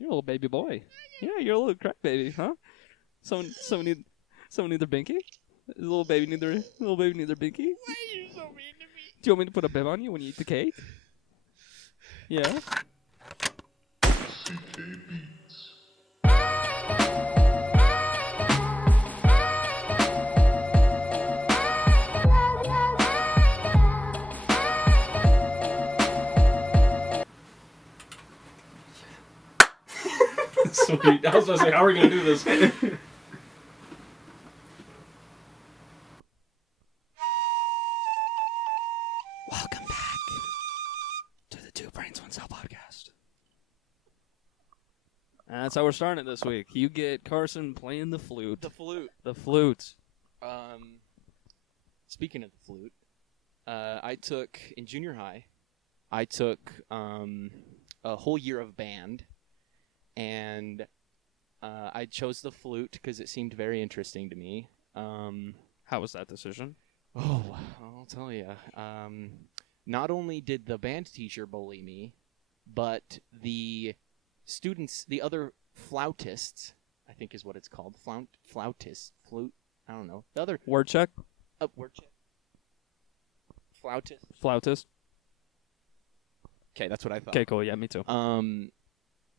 You're a little baby boy. Yeah, you're a little crack baby, huh? Someone need their binky? Little baby need their binky? Why are you so mean to me? Do you want me to put a bib on you when you eat the cake? Yeah. Sweet. I was going to say, how are we going to do this? Welcome back to the Two Brains One Cell podcast. And that's how we're starting it this week. You get Carson playing the flute. The flute. The flute. Speaking of the flute, I took, in junior high, I took a whole year of band, and I chose the flute because it seemed very interesting to me. How was that decision? Oh, I'll tell you. Not only did the band teacher bully me, but the students, the other flautists, I think is what it's called, flautist, flute, I don't know. The other Word check? word check. Flautist. Flautist. Okay, that's what I thought. Okay, cool. Yeah, me too.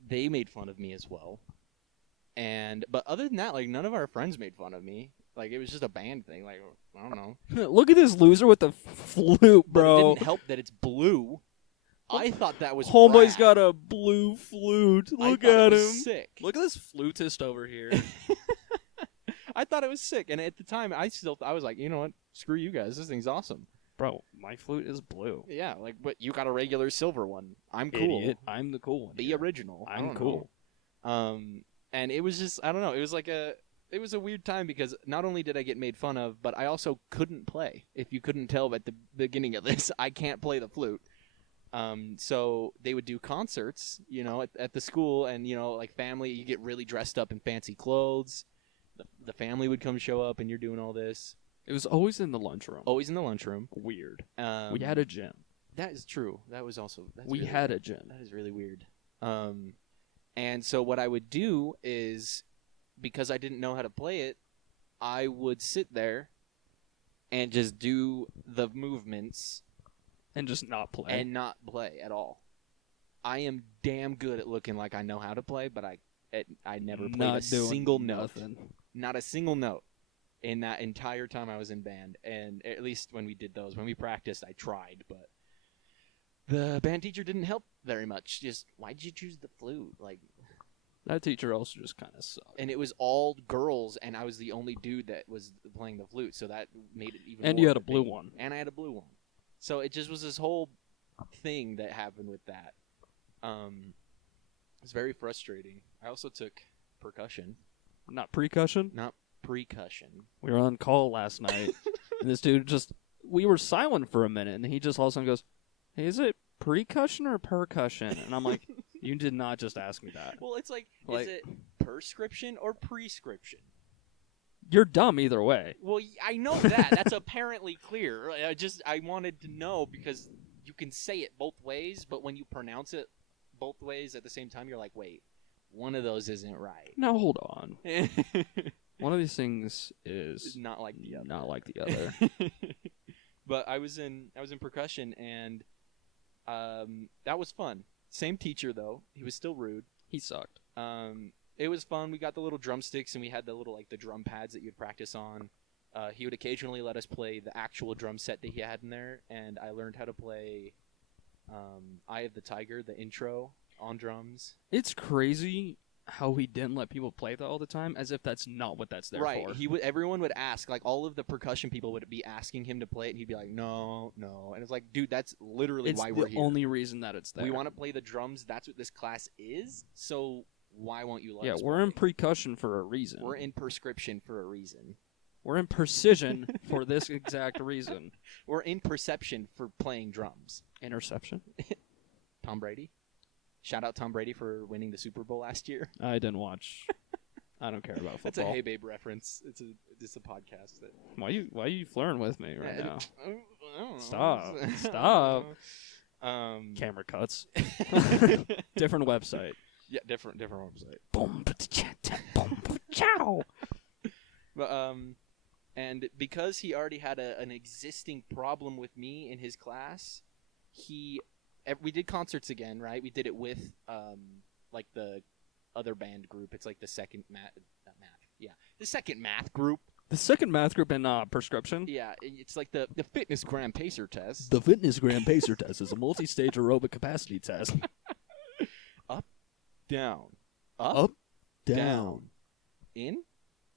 They made fun of me as well. But other than that, like, none of our friends made fun of me. Like, it was just a band thing. Like, I don't know. Look at this loser with the flute, bro. But it didn't help that it's blue. I thought that was Homeboy's rad. got a blue flute. I Look thought at it him. was sick. Look at this flutist over here. I thought it was sick, and at the time, I was like, you know what? Screw you guys. This thing's awesome. Bro, my flute is blue. Yeah, like, but you got a regular silver one. I'm cool. Idiot. I'm the cool one. The original. I I'm don't cool. know. And it was just, I don't know. It was a weird time because not only did I get made fun of, but I also couldn't play. If you couldn't tell at the beginning of this, I can't play the flute. So they would do concerts, you know, at the school, and, you know, like family, you get really dressed up in fancy clothes. The family would come show up, and you're doing all this. It was always in the lunchroom. Always in the lunchroom. Weird. We had a gym. That is true. That was also... We had a gym. That is really weird. And so what I would do is, because I didn't know how to play it, I would sit there and just do the movements And just not play. and not play at all. I am damn good at looking like I know how to play, but I never played Not a doing single note. nothing. Not a single note in that entire time I was in band. And at least when we did those, when we practiced, I tried, but the band teacher didn't help very much. Just, why'd you choose the flute? Like, That teacher also just kind of sucked. and it was all girls, and I was the only dude that was playing the flute, so that made it even And more you had a of thing. blue one. And I had a blue one. So it just was this whole thing that happened with that. It's very frustrating. I also took percussion, Not percussion. not precussion. We were on call last night, and this dude we were silent for a minute, and he just all of a sudden goes, "Hey, is it precussion or percussion?" And I'm like, you did not just ask me that. Well, it's like, Like- is it prescription or prescription? You're dumb either way. Well, I know that. That's apparently clear. I wanted to know because you can say it both ways, but when you pronounce it both ways at the same time, you're like, wait, one of those isn't right. Now hold on. One of these things is Not like the other. not like the other. But I was in percussion, and that was fun. Same teacher though. He was still rude. He sucked. It was fun. We got the little drumsticks, and we had the little the drum pads that you'd practice on. He would occasionally let us play the actual drum set that he had in there, and I learned how to play Eye of the Tiger, the intro, on drums. It's crazy how he didn't let people play that all the time, as if that's not what that's there Right. for. Everyone would ask, like all of the percussion people would be asking him to play it, and he'd be like, no. And it's like, dude, that's literally It's why the we're here. only reason that it's there. We want to play the drums. That's what this class is. So why won't you let Yeah, us we're play? in percussion for a reason. We're in prescription for a reason. We're in precision for this exact reason. We're in perception for playing drums. Interception? Tom Brady. Shout out Tom Brady for winning the Super Bowl last year. I didn't watch. I don't care about football. That's a Hey Babe reference. It's a podcast that. Why you flirting with me right now? I don't know. Stop. Stop. Um, Camera cuts. Different website. Yeah, different website. Boom, boom, chow. But and because he already had an existing problem with me in his class, we did concerts again, right? We did it with like the other band group. It's like the second the second math group. The second math group in prescription. Yeah, it's like the fitness gram pacer test. The fitness gram pacer test is a multi-stage aerobic capacity test. Up, down, Up, down. In.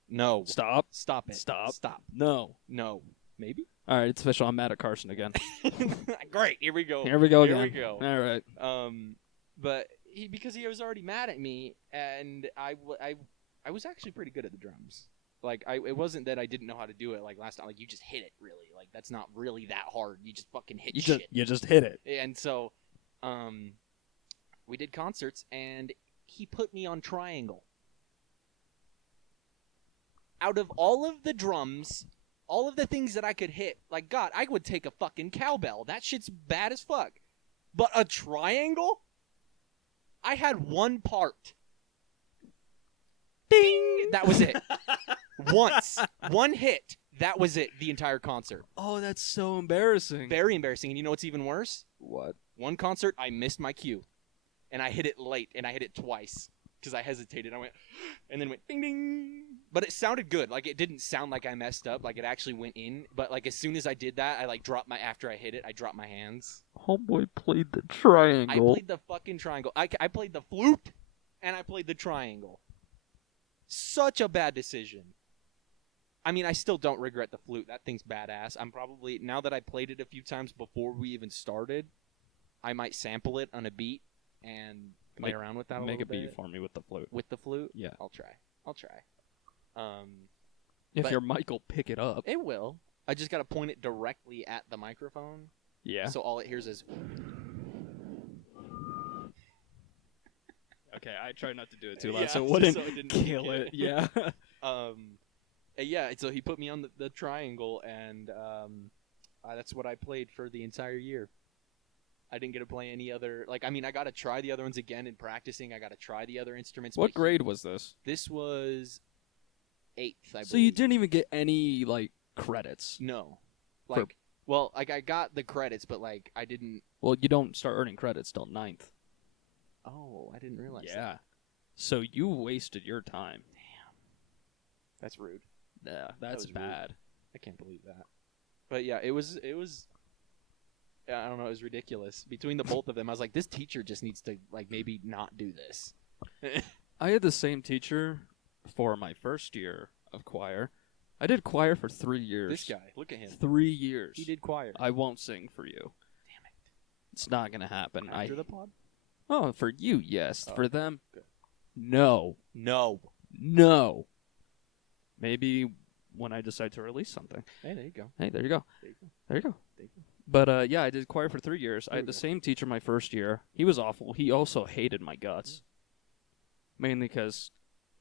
No. Stop. Stop it. Stop. Stop. No. No. Maybe. All right, it's official. I'm mad at Carson again. Great. Here we go. Here we go again. Here we go. All right. But because he was already mad at me, and I was actually pretty good at the drums. Like, it wasn't that I didn't know how to do it. Like last time, like you just hit it really. Like that's not really that hard. You just fucking hit shit. You just hit it. And so, we did concerts, and he put me on triangle. Out of all of the drums, all of the things that I could hit, like, God, I would take a fucking cowbell. That shit's bad as fuck. But a triangle? I had one part. Ding! That was it. Once. One hit. That was it, the entire concert. Oh, that's so embarrassing. Very embarrassing. And you know what's even worse? What? One concert, I missed my cue. And I hit it late, and I hit it twice. Because I hesitated. I went, and then went ding ding. But it sounded good. Like, it didn't sound like I messed up. Like, it actually went in. But, like, as soon as I did that, I, like, after I hit it, I dropped my hands. Homeboy played the triangle. I played the fucking triangle. I played the flute, and I played the triangle. Such a bad decision. I mean, I still don't regret the flute. That thing's badass. I'm probably, now that I played it a few times before we even started, I might sample it on a beat and play around with that a little bit. Make a beat for me with the flute. With the flute? Yeah. I'll try. If your mic will pick it up. It will. I just got to point it directly at the microphone. Yeah. So all it hears is... Okay, I try not to do it too loud, Yeah, so it wouldn't didn't kill it. Yeah. Yeah, so he put me on the triangle, and that's what I played for the entire year. I didn't get to play any other... Like, I mean, I got to try the other ones again in practicing. I got to try the other instruments. What grade was this? This was 8th, I believe. So you didn't even get any, like, credits? No. Like, well, like, I got the credits, but, like, I didn't... Well, you don't start earning credits till 9th. Oh, I didn't realize that. Yeah. So you wasted your time. Damn. That's rude. Yeah, that's bad. Rude. I can't believe that. But yeah, it was I don't know, it was ridiculous. Between the both of them, I was like, this teacher just needs to, like, maybe not do this. I had the same teacher for my first year of choir. I did choir for 3 years. This guy, look at him. 3 years. He did choir. I won't sing for you. Damn it. It's not going to happen. After the pod? Oh, for you, yes. Oh, for them, good. No. Maybe when I decide to release something. Hey, there you go. Hey, there you go. There you go. There you go. There you go. But, yeah, I did choir for 3 years. I had There the we go. same teacher my first year. He was awful. He also hated my guts. Mainly because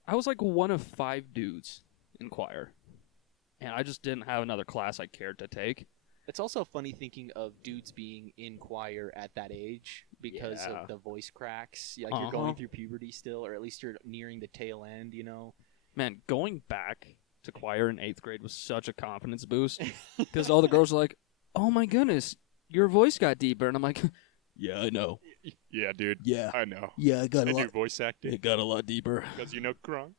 I was like one of 5 dudes in choir. And I just didn't have another class I cared to take. It's also funny thinking of dudes being in choir at that age because Yeah. of the voice cracks. Like, you're going through puberty still, or at least you're nearing the tail end, you know? Man, going back to choir in 8th grade was such a confidence boost. Because all the girls were like, oh my goodness, your voice got deeper. And I'm like, yeah, I know. Yeah, dude. Yeah. I know. Yeah, I got I do voice acting It got a lot deeper. because you know Kronk.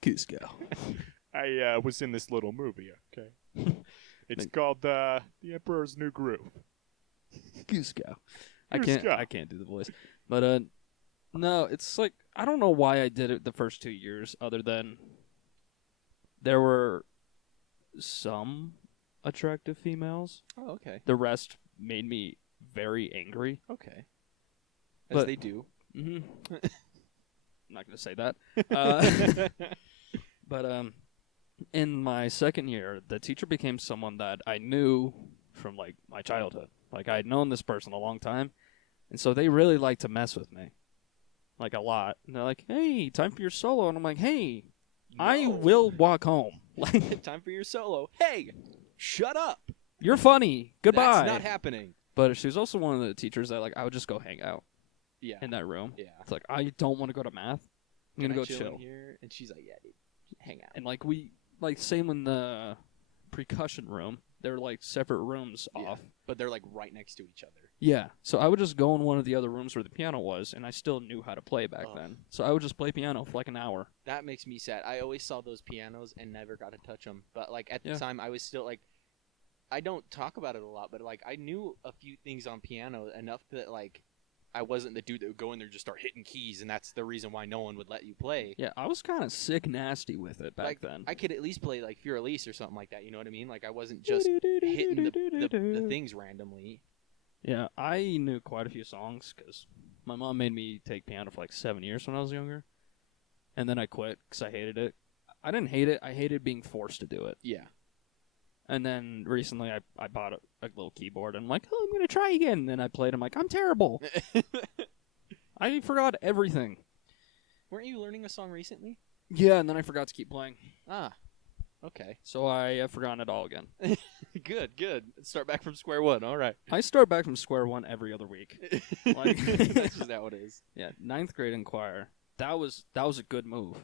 Cusco. I was in this little movie, okay? It's called The Emperor's New Groove. Cusco. Cusco. I can't do the voice. But, no, it's like, I don't know why I did it the first 2 years, other than there were some attractive females. Oh, okay. The rest made me very angry. Okay. As But- they do. Mm-hmm. I'm not going to say that. But in my second year, the teacher became someone that I knew from, like, my childhood. Like, I had known this person a long time, and so they really liked to mess with me. Like, a lot. And they're like, hey, time for your solo. And I'm like, hey, I No. will walk home. Like, Time for your solo. Hey, shut up. you're funny. Goodbye. That's not happening. But she was also one of the teachers that, like, I would just go hang out. Yeah. in that room. Yeah. It's like, I don't want to go to math. I'm Can gonna I go chill in chill. here? And she's like, yeah, dude, hang out. And like same in the percussion room. They're like separate rooms Yeah. off. But they're like right next to each other. Yeah. So I would just go in one of the other rooms where the piano was, and I still knew how to play back Ugh. then. So I would just play piano for like an hour. That makes me sad. I always saw those pianos and never got to touch them. But like at the Yeah. time, I was still like, I don't talk about it a lot, but like I knew a few things on piano enough that like I wasn't the dude that would go in there and just start hitting keys, and that's the reason why no one would let you play. Yeah, I was kind of sick nasty with it back Like, then. I could at least play like Fear Elise or something like that. You know what I mean? Like I wasn't just hitting the things randomly. Yeah, I knew quite a few songs because my mom made me take piano for like 7 years when I was younger. And then I quit because I hated it. I didn't hate it. I hated being forced to do it. Yeah. And then recently I bought a little keyboard. And I'm like, oh, I'm going to try again. And then I played. I'm like, I'm terrible. I forgot everything. Weren't you learning a song recently? Yeah, and then I forgot to keep playing. Ah. Okay. So I have forgotten it all again. Good. Start back from square one. All right. I start back from square one every other week. Like- That's just how it is. Yeah, 9th grade in choir. That was a good move.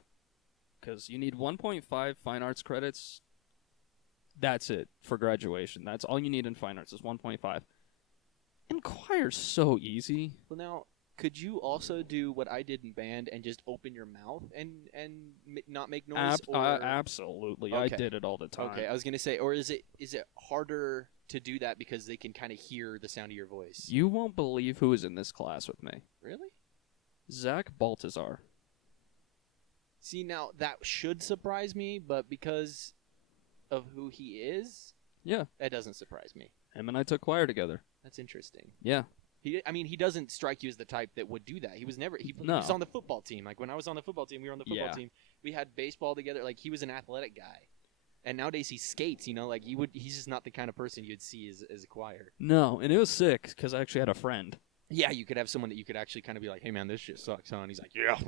Because you need 1.5 fine arts credits. That's it for graduation. That's all you need in fine arts is 1.5. And choir's so easy. Well, now, could you also do what I did in band and just open your mouth and not make noise? Absolutely. I Okay. did it all the time. Okay, I was gonna say, or is it harder to do that because they can kind of hear the sound of your voice? You won't believe who was in this class with me. Really? Zach Baltazar. See, now that should surprise me, but because of who he is, Yeah. that doesn't surprise me. Him and I took choir together. That's interesting. Yeah. He doesn't strike you as the type that would do that. He was never. He No. was on the football team. Like when I was on the football team, we were on the football Yeah. team. We had baseball together. Like he was an athletic guy, and nowadays he skates. You know, like he's just not the kind of person you'd see as a choir. No, and it was sick because I actually had a friend. Yeah, you could have someone that you could actually kind of be like, "Hey man, this shit sucks," huh? And he's like, "Yeah."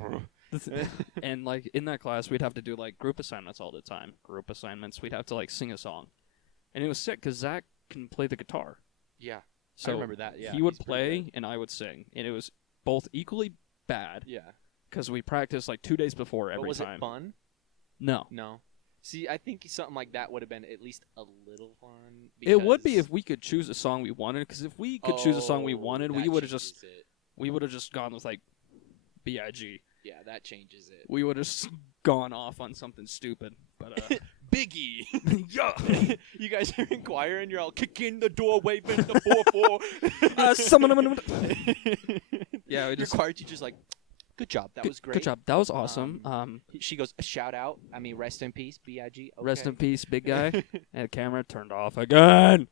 And like in that class, we'd have to do like group assignments all the time. Group assignments, we'd have to like sing a song, and it was sick because Zach can play the guitar. Yeah, So I remember that. Yeah, he would he's pretty play good. and I would sing, and it was both equally bad Yeah, because we practiced like 2 days before but every was time. it fun? No, No. See, I think something like that would have been at least a little fun. it would be because- if we could choose a song we wanted. Because if we could choose a song we Oh, wanted, that we would have just changes it. gone with like Big. Yeah, that changes it. We would have gone off on something stupid. But Biggie. yeah. You guys are in choir and you're all kicking the door, waving the 4-4. Yeah, we Your just choir teacher's like, good job. That was great. Good job. That was awesome. She goes, shout out. I mean, rest in peace, B.I.G. Okay. Rest in peace, big guy. And the camera turned off again.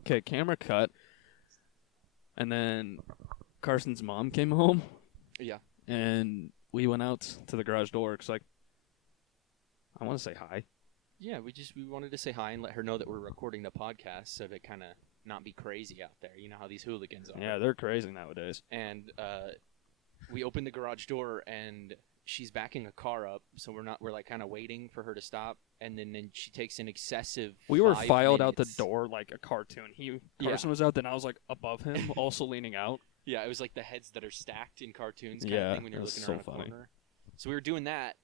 Okay, camera cut. And then Carson's mom came home. Yeah. And we went out to the garage door because, like, I want to say hi. Yeah, we wanted to say hi and let her know that we're recording the podcast so to kind of not be crazy out there. You know how these hooligans are. Yeah, they're crazy nowadays. And we opened the garage door and she's backing a car up, so we're like kind of waiting for her to stop, and then she takes an excessive. We were 5 filed out minutes. the door like a cartoon. Carson was out, then I was like above him, also leaning out. Yeah, it was like the heads that are stacked in cartoons kind Yeah, of thing when you're it was looking so around funny. a corner. So we were doing that,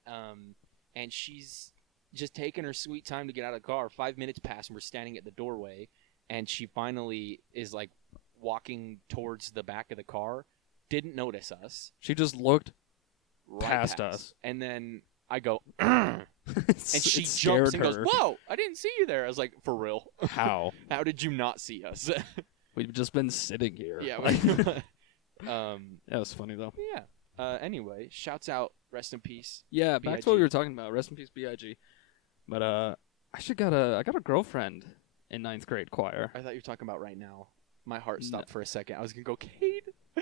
and she's just taking her sweet time to get out of the car. 5 minutes pass, and we're standing at the doorway, and she finally is like walking towards the back of the car. Didn't notice us. She just looked Right past us. And then I go, and and she jumps and goes, "Whoa! I didn't see you there." I was like, "For real? How? How did you not see us?" We've just been sitting here. Yeah. Like, That was funny though. Yeah. Anyway, shouts out, rest in peace. Yeah, back to B.I.G. what we were talking about. Rest in peace, Big. But I got a girlfriend in 9th grade choir. I thought you were talking about right now. My heart stopped for a second. I was gonna go, Cade. Oh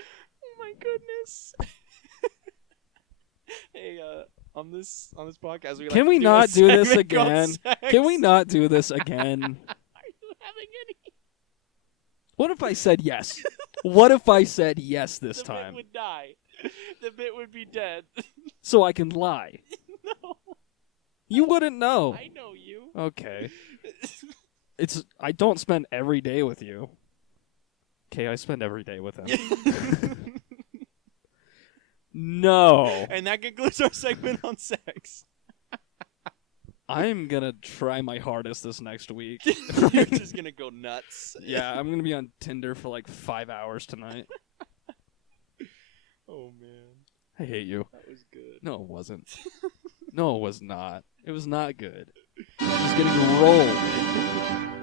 my goodness. Hey, on this podcast, we Can like we to not a do this segment called again? Sex. Can we not do this again? Are you having any? What if I said yes? What if I said yes this The time? bit would die. The bit would be dead. So I can lie. No, You wouldn't know. I know you. Okay. I don't spend every day with you. Okay, I spend every day with him. No. And that concludes our segment on sex. I'm gonna try my hardest this next week. You're just gonna go nuts. Yeah, I'm gonna be on Tinder for like 5 hours tonight. Oh man, I hate you. that was good. No, it wasn't. No, it was not. It was not good. I was getting rolled.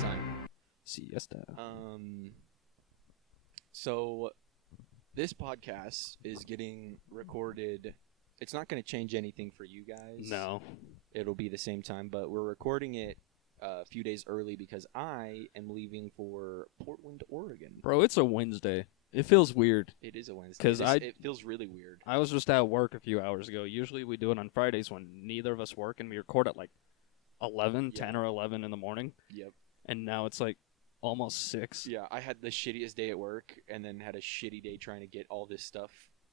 Time. Siesta. So this podcast is getting recorded. It's not going to change anything for you guys. No. It'll be the same time, but we're recording it a few days early because I am leaving for Portland, Oregon. Bro, it's a Wednesday. It feels weird. It is a Wednesday. 'Cause It feels really weird. I was just at work a few hours ago. Usually we do it on Fridays when neither of us work, and we record at like 11, 10 or 11 in the morning. Yep. And now it's like almost 6. Yeah, I had the shittiest day at work and then had a shitty day trying to get all this stuff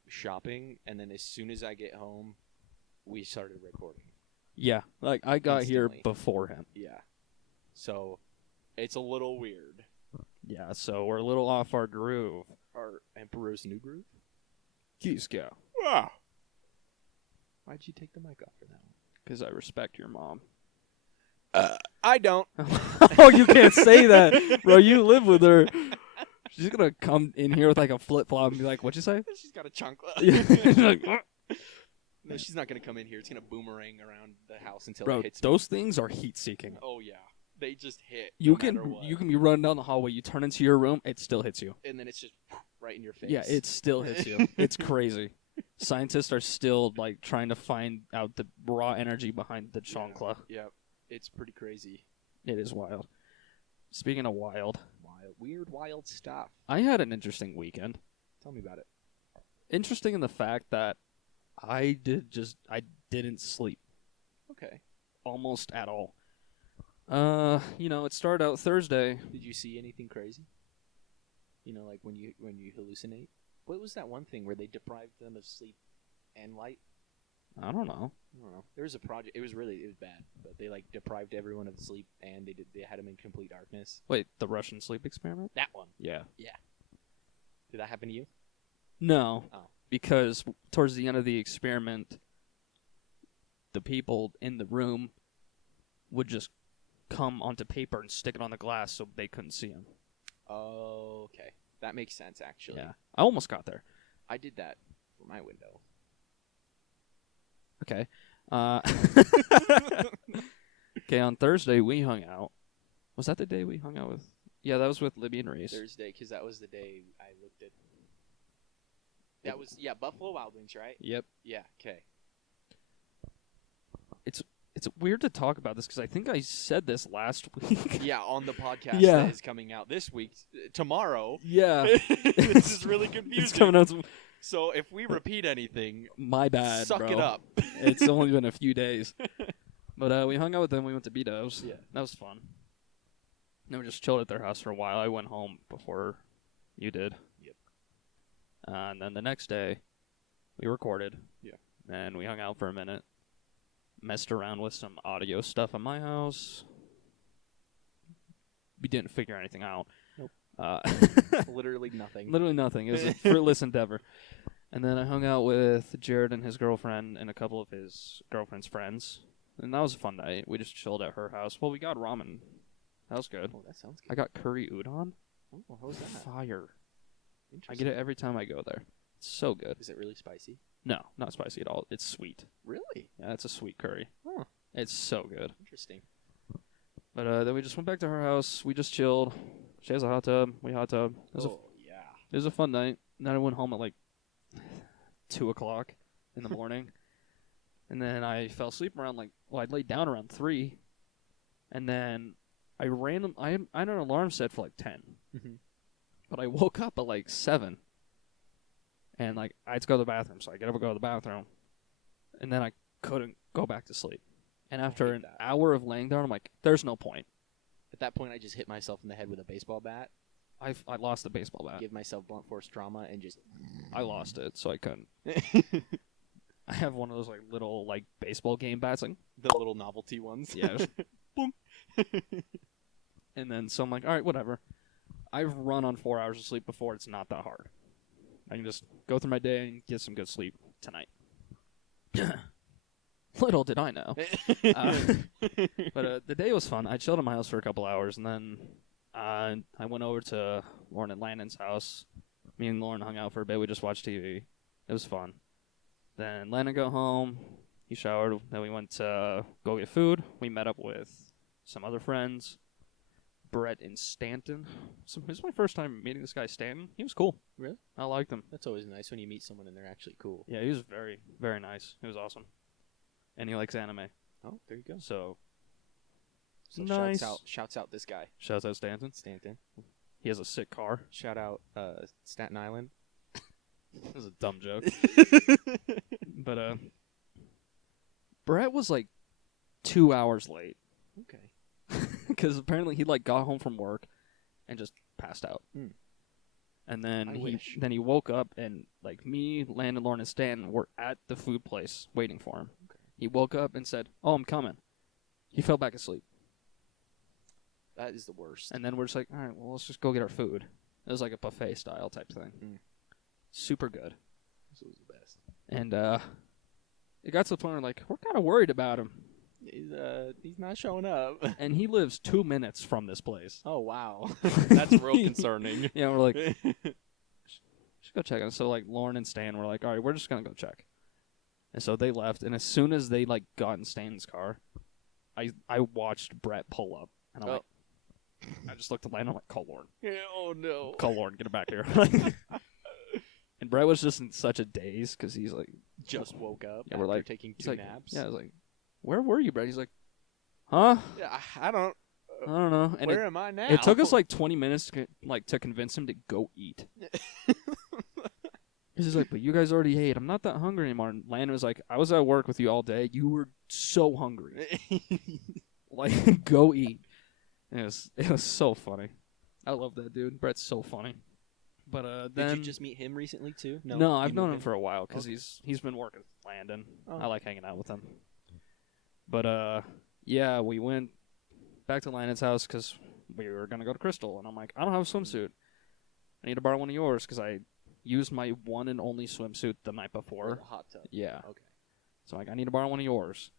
shopping, and then as soon as I get home, we started recording. Yeah, like I got here Instantly. before him. Yeah. So, it's a little weird. Yeah, so we're a little off our groove. Our Emperor's New Groove? Keys go. Wow. Why'd you take the mic off for that one? Because I respect your mom. I don't. Oh, you can't say that. Bro, you live with her. She's going to come in here with like a flip-flop and be like, what'd you say? She's got a chunk. She's like, "What?" No, she's not going to come in here. It's going to boomerang around the house until Bro, it hits me. those things are heat-seeking. Oh, yeah. They just hit You no matter what. can be running down the hallway. You turn into your room, it still hits you. And then it's just right in your face. Yeah, it still hits you. It's crazy. Scientists are still like trying to find out the raw energy behind the chancla. Yeah. It's pretty crazy. It is wild. Speaking of wild, Weird, wild stuff. I had an interesting weekend. Tell me about it. Interesting in the fact that I didn't sleep Okay. almost at all. It started out Thursday. Did you see anything crazy? You know, like when you hallucinate? What was that one thing where they deprived them of sleep and light? I don't know. I don't know. There was a project. It was bad, but they like deprived everyone of sleep and they had them in complete darkness. Wait, the Russian sleep experiment? That one. Yeah. Did that happen to you? No, Oh. because towards the end of the experiment, the people in the room would just come onto paper and stick it on the glass so they couldn't see them. Oh, okay. That makes sense, actually. Yeah, I almost got there. I did that for my window. Okay. Okay, on Thursday we hung out. Was that the day we hung out with? Yeah, that was with Libby and Reese. Thursday, because that was the day I looked at. That was, Buffalo Wild Wings, right? Yep. Yeah, okay. It's weird to talk about this because I think I said this last week. Yeah, on the podcast Yeah. that is coming out this week, tomorrow. Yeah. This is really confusing. It's coming out. So if we repeat anything, My bad, suck bro. it up. It's only been a few days. But we hung out with them. We went to B-Dubs. Yeah. That was fun. Then we just chilled at their house for a while. I went home before you did. Yep. And then the next day, we recorded. Yeah. And we hung out for a minute. Messed around with some audio stuff at my house. We didn't figure anything out. Nope. Uh, Literally nothing. Literally nothing. It was a fruitless endeavor. And then I hung out with Jared and his girlfriend and a couple of his girlfriend's friends. And that was a fun night. We just chilled at her house. Well, we got ramen. That was good. Oh, that sounds I good. got curry udon. Oh, how was that? Fire. I Interesting. get it every time I go there. It's so good. Is it really spicy? No, not spicy at all. It's sweet. Really? Yeah, it's a sweet curry. Huh. It's so good. Interesting. But then we just went back to her house. We just chilled. She has a hot tub. We hot tub. It was a fun night. And then I went home at like 2 o'clock in the morning. And then I fell asleep around I laid down around 3. And then I had an alarm set for like 10. Mm-hmm. But I woke up at like 7. And I had to go to the bathroom. So I get up and go to the bathroom. And then I couldn't go back to sleep. And after an hour of laying down, I'm like, there's no point. At that point, I just hit myself in the head with a baseball bat, I lost the baseball bat. give myself blunt force trauma, and just... I lost it, so I couldn't. I have one of those like little like baseball game bats, like The little novelty ones. yeah, just boom. And then so I'm like, all right, whatever. I've run on 4 hours of sleep before. It's not that hard. I can just go through my day and get some good sleep tonight. Little did I know. But the day was fun. I chilled at my house for a couple hours, and then I went over to Lauren and Landon's house. Me and Lauren hung out for a bit. We just watched TV. It was fun. Then Landon got home. He showered. Then we went to go get food. We met up with some other friends. Brett in Stanton. So this is my first time meeting this guy, Stanton. He was cool. Really? I liked him. That's always nice when you meet someone and they're actually cool. Yeah, he was very, very nice. He was awesome. And he likes anime. Oh, there you go. So Nice. nice. Shouts out this guy, Shouts out Stanton. Stanton. He has a sick car. Shout out Staten Island. That was a dumb joke. But Brett was like 2 hours late. Okay. Because apparently he like got home from work and just passed out. Mm. And then I wish. he woke up and like me, Landon, Lauren, and Stan were at the food place waiting for him. Okay. He woke up and said, "Oh, I'm coming." He fell back asleep. That is the worst. And then we're just like, all right, well, let's just go get our food. It was like a buffet style type thing. Mm. Super good. This was the best. And it got to the point where like we're kind of worried about him. He's not showing up. And he lives 2 minutes from this place. Oh wow, that's real concerning. Yeah, we're like, should go check it. So like Lauren and Stan were like, all right, we're just gonna go check. And so they left. And as soon as they like got in Stan's car, I watched Brett pull up, and I'm like, I just looked at Landon. I'm like, call Lauren. Oh no. Call Lauren. Get her back here. And Brett was just in such a daze because he's like, Just woke up. Yeah, we're after like- taking he's two like, naps. yeah, I was like, where were you, Brett? He's like, huh? Yeah, I don't. I don't know. And Where am I now? it took us like 20 minutes to convince him to go eat. He's like, but you guys already ate. I'm not that hungry anymore. And Landon was like, I was at work with you all day. You were so hungry. Like, go eat. And it was so funny. I love that dude. Brett's so funny. But then Did you just meet him recently too? no, I've you known knew him for a while because Okay. he's been working with Landon. Oh. I like hanging out with him. But yeah, we went back to Landon's house because we were gonna go to Crystal, and I'm like, I don't have a swimsuit. I need to borrow one of yours because I used my one and only swimsuit the night Or before. the hot tub. Yeah. Okay. So I'm like, I need to borrow one of yours.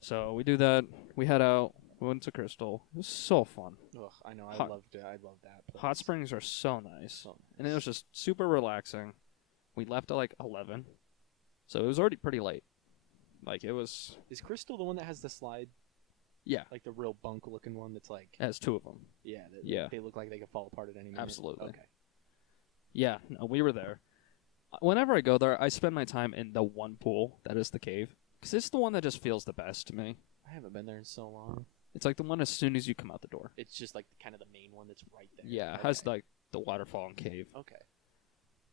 So we do that. We head out. We went to Crystal. It was so fun. Ugh, I know. I Hot- loved it. I loved that. Place. Hot springs are so nice. So And it was just super relaxing. We left at like 11. So it was already pretty late. Like it was, Is Crystal the one that has the slide? yeah, Like the real bunk looking one that's like, it has two of them. yeah, Yeah. they look like they could fall apart at any minute. Absolutely. Okay. Yeah, no, we were there. Whenever I go there, I spend my time in the one pool that is the cave. Because it's the one that just feels the best to me. I haven't been there in so long. It's like the one as soon as you come out the door. It's just like kind of the main one that's right there. Yeah, it Okay. has like the waterfall and cave. Okay.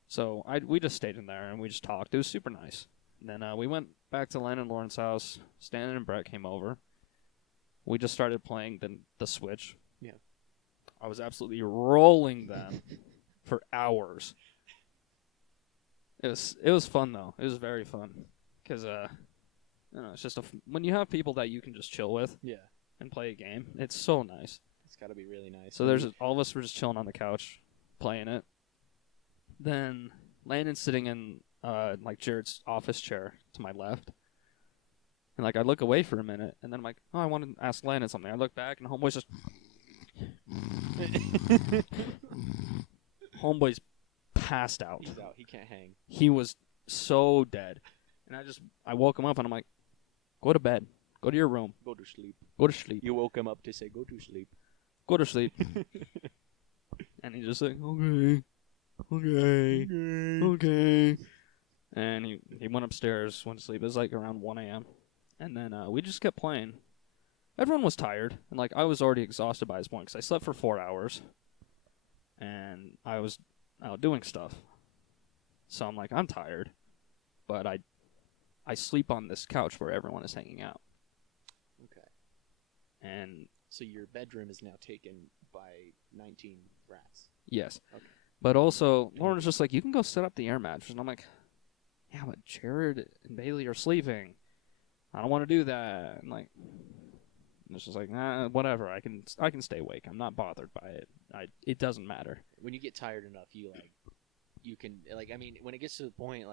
So we just stayed in there and we just talked. It was super nice. And then we went back to Len and Lauren's house. Stan and Brett came over. We just started playing the Switch. Yeah. I was absolutely rolling them for hours. It was fun though. It was very fun because I don't know, it's just when you have people that you can just chill with Yeah. and play a game, it's so nice. It's got to be really nice. So there's all of us were just chilling on the couch playing it. Then Landon's sitting in like Jared's office chair to my left. And like I look away for a minute and then I'm like, oh, I want to ask Landon something. I look back and Homeboy's just Homeboy's passed out. He's out. He can't hang. He was so dead. And I woke him up and I'm like, go to bed. Go to your room. Go to sleep. Go to sleep. You woke him up to say, go to sleep. Go to sleep. And he's just like, okay. Okay. And he went upstairs, went to sleep. It was like around 1 a.m. And then we just kept playing. Everyone was tired. And like I was already exhausted by this point because I slept for 4 hours. And I was out doing stuff. So I'm like, I'm tired. But I sleep on this couch where everyone is hanging out. Okay. And So your bedroom is now taken by 19 rats. yes. Okay. But also, Lauren's just like, you can go set up the air mattress. And I'm like, yeah, but Jared and Bailey are sleeping. I don't want to do that. And like, it's just like, whatever. I can stay awake. I'm not bothered by it. It doesn't matter. When you get tired enough, you can when it gets to the point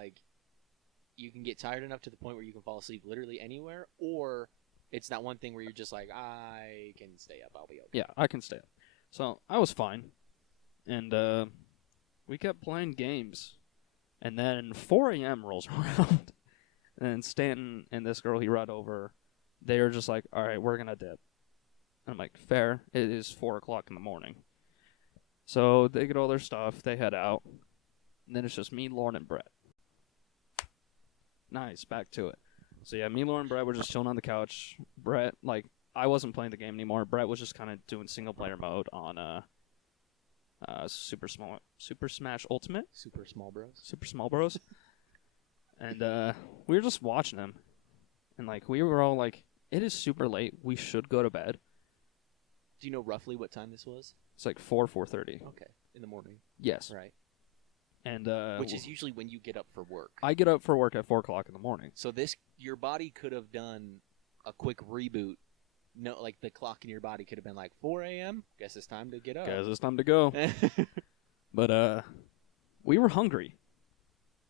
you can get tired enough to the point where you can fall asleep literally anywhere, or it's that one thing where you're just like, I can stay up. I'll be okay. Yeah, I can stay up. So I was fine, and we kept playing games, and then 4 a.m. rolls around, and Stanton and this girl he brought over, they are just like, all right, we're gonna dip. I'm like, fair. It is 4 o'clock in the morning. So they get all their stuff, they head out, and then it's just me, Lauren, and Brett. Nice, back to it. So yeah, me, Lauren, and Brett were just chilling on the couch. Brett, like, I wasn't playing the game anymore. Brett was just kind of doing single player mode on Super Smash Ultimate. Super Small Bros. Super Small Bros. And we were just watching him, and like we were all like, it is super late. We should go to bed. Do you know roughly what time this was? It's like 4:30. Okay, in the morning. Yes. Right. And which is usually when you get up for work. I get up for work at 4 o'clock in the morning. So your body could have done a quick reboot. No, like the clock in your body could have been like 4 a.m. Guess it's time to get up. Guess it's time to go. But we were hungry.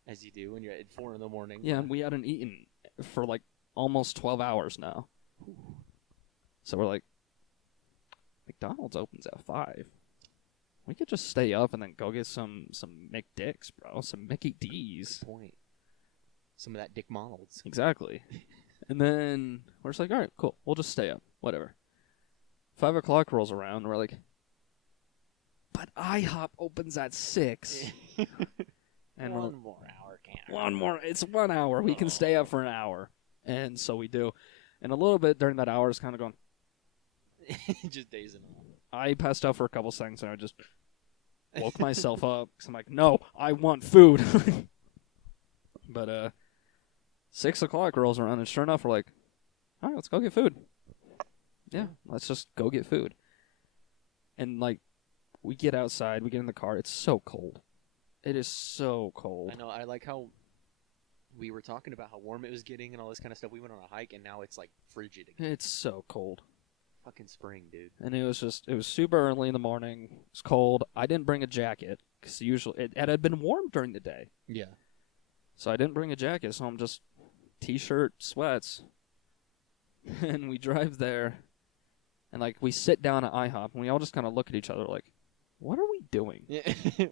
As you do when you're at 4 in the morning. Yeah, we hadn't eaten for like almost 12 hours now. So we're like, McDonald's opens at 5. We could just stay up and then go get some McDicks, bro. Some Mickey D's. Good point. Some of that Dick Monald's. Exactly. And then we're just like, all right, cool. We'll just stay up. Whatever. 5 o'clock rolls around, and we're like, but IHOP opens at 6. And one more hour, can't. One more. It's 1 hour. We can stay up for an hour. And so we do. And a little bit during that hour is kind of going. Just dazing off. I passed out for a couple seconds, and I just woke myself up. Because I'm like, no, I want food. But 6 o'clock rolls around, and sure enough, we're like, all right, let's go get food. Yeah, let's just go get food. And, like, we get outside, we get in the car. It's so cold. It is so cold. I know. I like how we were talking about how warm it was getting and all this kind of stuff. We went on a hike, and now it's, like, frigid again. It's so cold. Fucking spring, dude. And it was super early in the morning. It was cold. I didn't bring a jacket because usually it had been warm during the day. Yeah. So I didn't bring a jacket, so I'm just t-shirt, sweats. And we drive there, and like we sit down at IHOP, and we all just kind of look at each other like, what are we doing?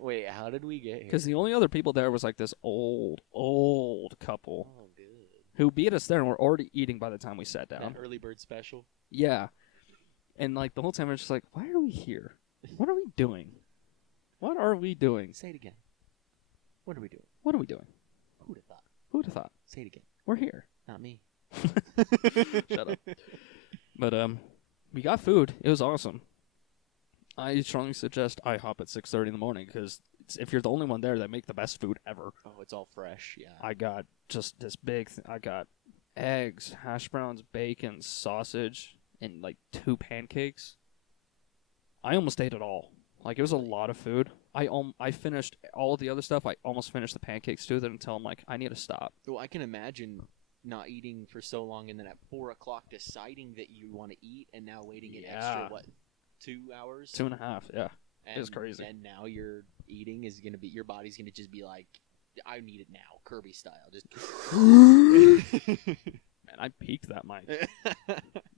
Wait, how did we get here? Because the only other people there was like this old couple Oh, good. who beat us there, and were already eating by the time we sat down. That early bird special. Yeah. And like the whole time I was just like, why are we here? What are we doing? What are we doing? Say it again. What are we doing? What are we doing? Who'd have thought? Who'd have thought? Say it again. We're here. Not me. Shut up. But we got food. It was awesome. I strongly suggest IHOP at 6:30 in the morning because if you're the only one there, they make the best food ever. Oh, it's all fresh. Yeah. I got just this big. I got eggs, hash browns, bacon, sausage, and like 2 pancakes. I almost ate it all. Like it was a lot of food. I finished all of the other stuff. I almost finished the pancakes too. Then until I'm like, I need to stop. Well, I can imagine not eating for so long, and then at 4 o'clock deciding that you want to eat, and now waiting an extra 2 hours, 2.5. Yeah, and, it was crazy. And now your eating is gonna be, your body's gonna just be like, I need it now, Kirby style. Just man, I peaked that mic.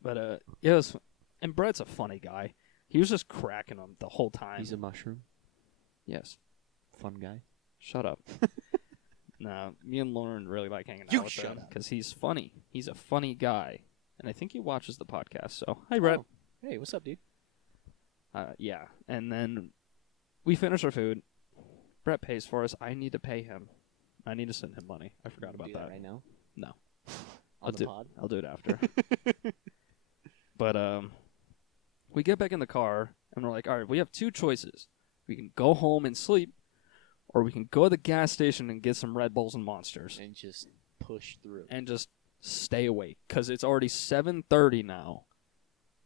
But yeah, it was, and Brett's a funny guy. He was just cracking them the whole time. He's a mushroom. Yes. Fun guy. Shut up. No, me and Lauren really like hanging out You with shut him up. because he's funny. He's a funny guy, and I think he watches the podcast. So hi, Brett. Oh. Hey, what's up, dude? Yeah, and then we finish our food. Brett pays for us. I need to pay him. I need to send him money. I forgot about Do that. right now. No. On the pod. I'll do it after. But we get back in the car, and we're like, all right, we have 2 choices. We can go home and sleep, or we can go to the gas station and get some Red Bulls and Monsters. And just push through. And just stay awake, because it's already 7:30 now.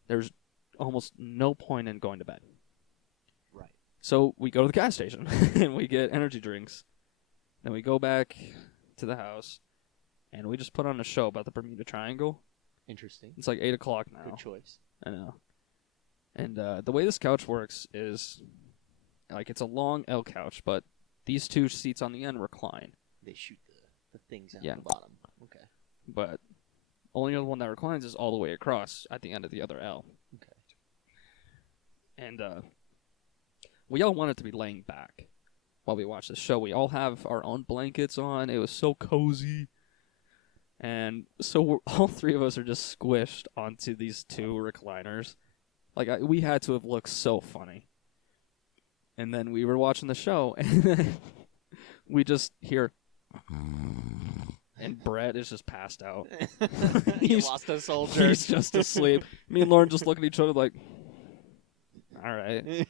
There's almost no point in going to bed. Right. So we go to the gas station, and we get energy drinks. Then we go back to the house, and we just put on a show about the Bermuda Triangle. Interesting. It's like 8 o'clock now. Good choice. I know. And the way this couch works is, like, it's a long L couch, but these two seats on the end recline. They shoot the things out Yeah. the bottom. Okay. But only the one that reclines is all the way across at the end of the other L. Okay. And we all wanted to be laying back while we watched the show. We all have our own blankets on. It was so cozy. And so all three of us are just squished onto these two recliners. Like, we had to have looked so funny. And then we were watching the show, and then we just hear, and Brett is just passed out. You lost a soldier. He's just asleep. Me and Lauren just look at each other like, all right,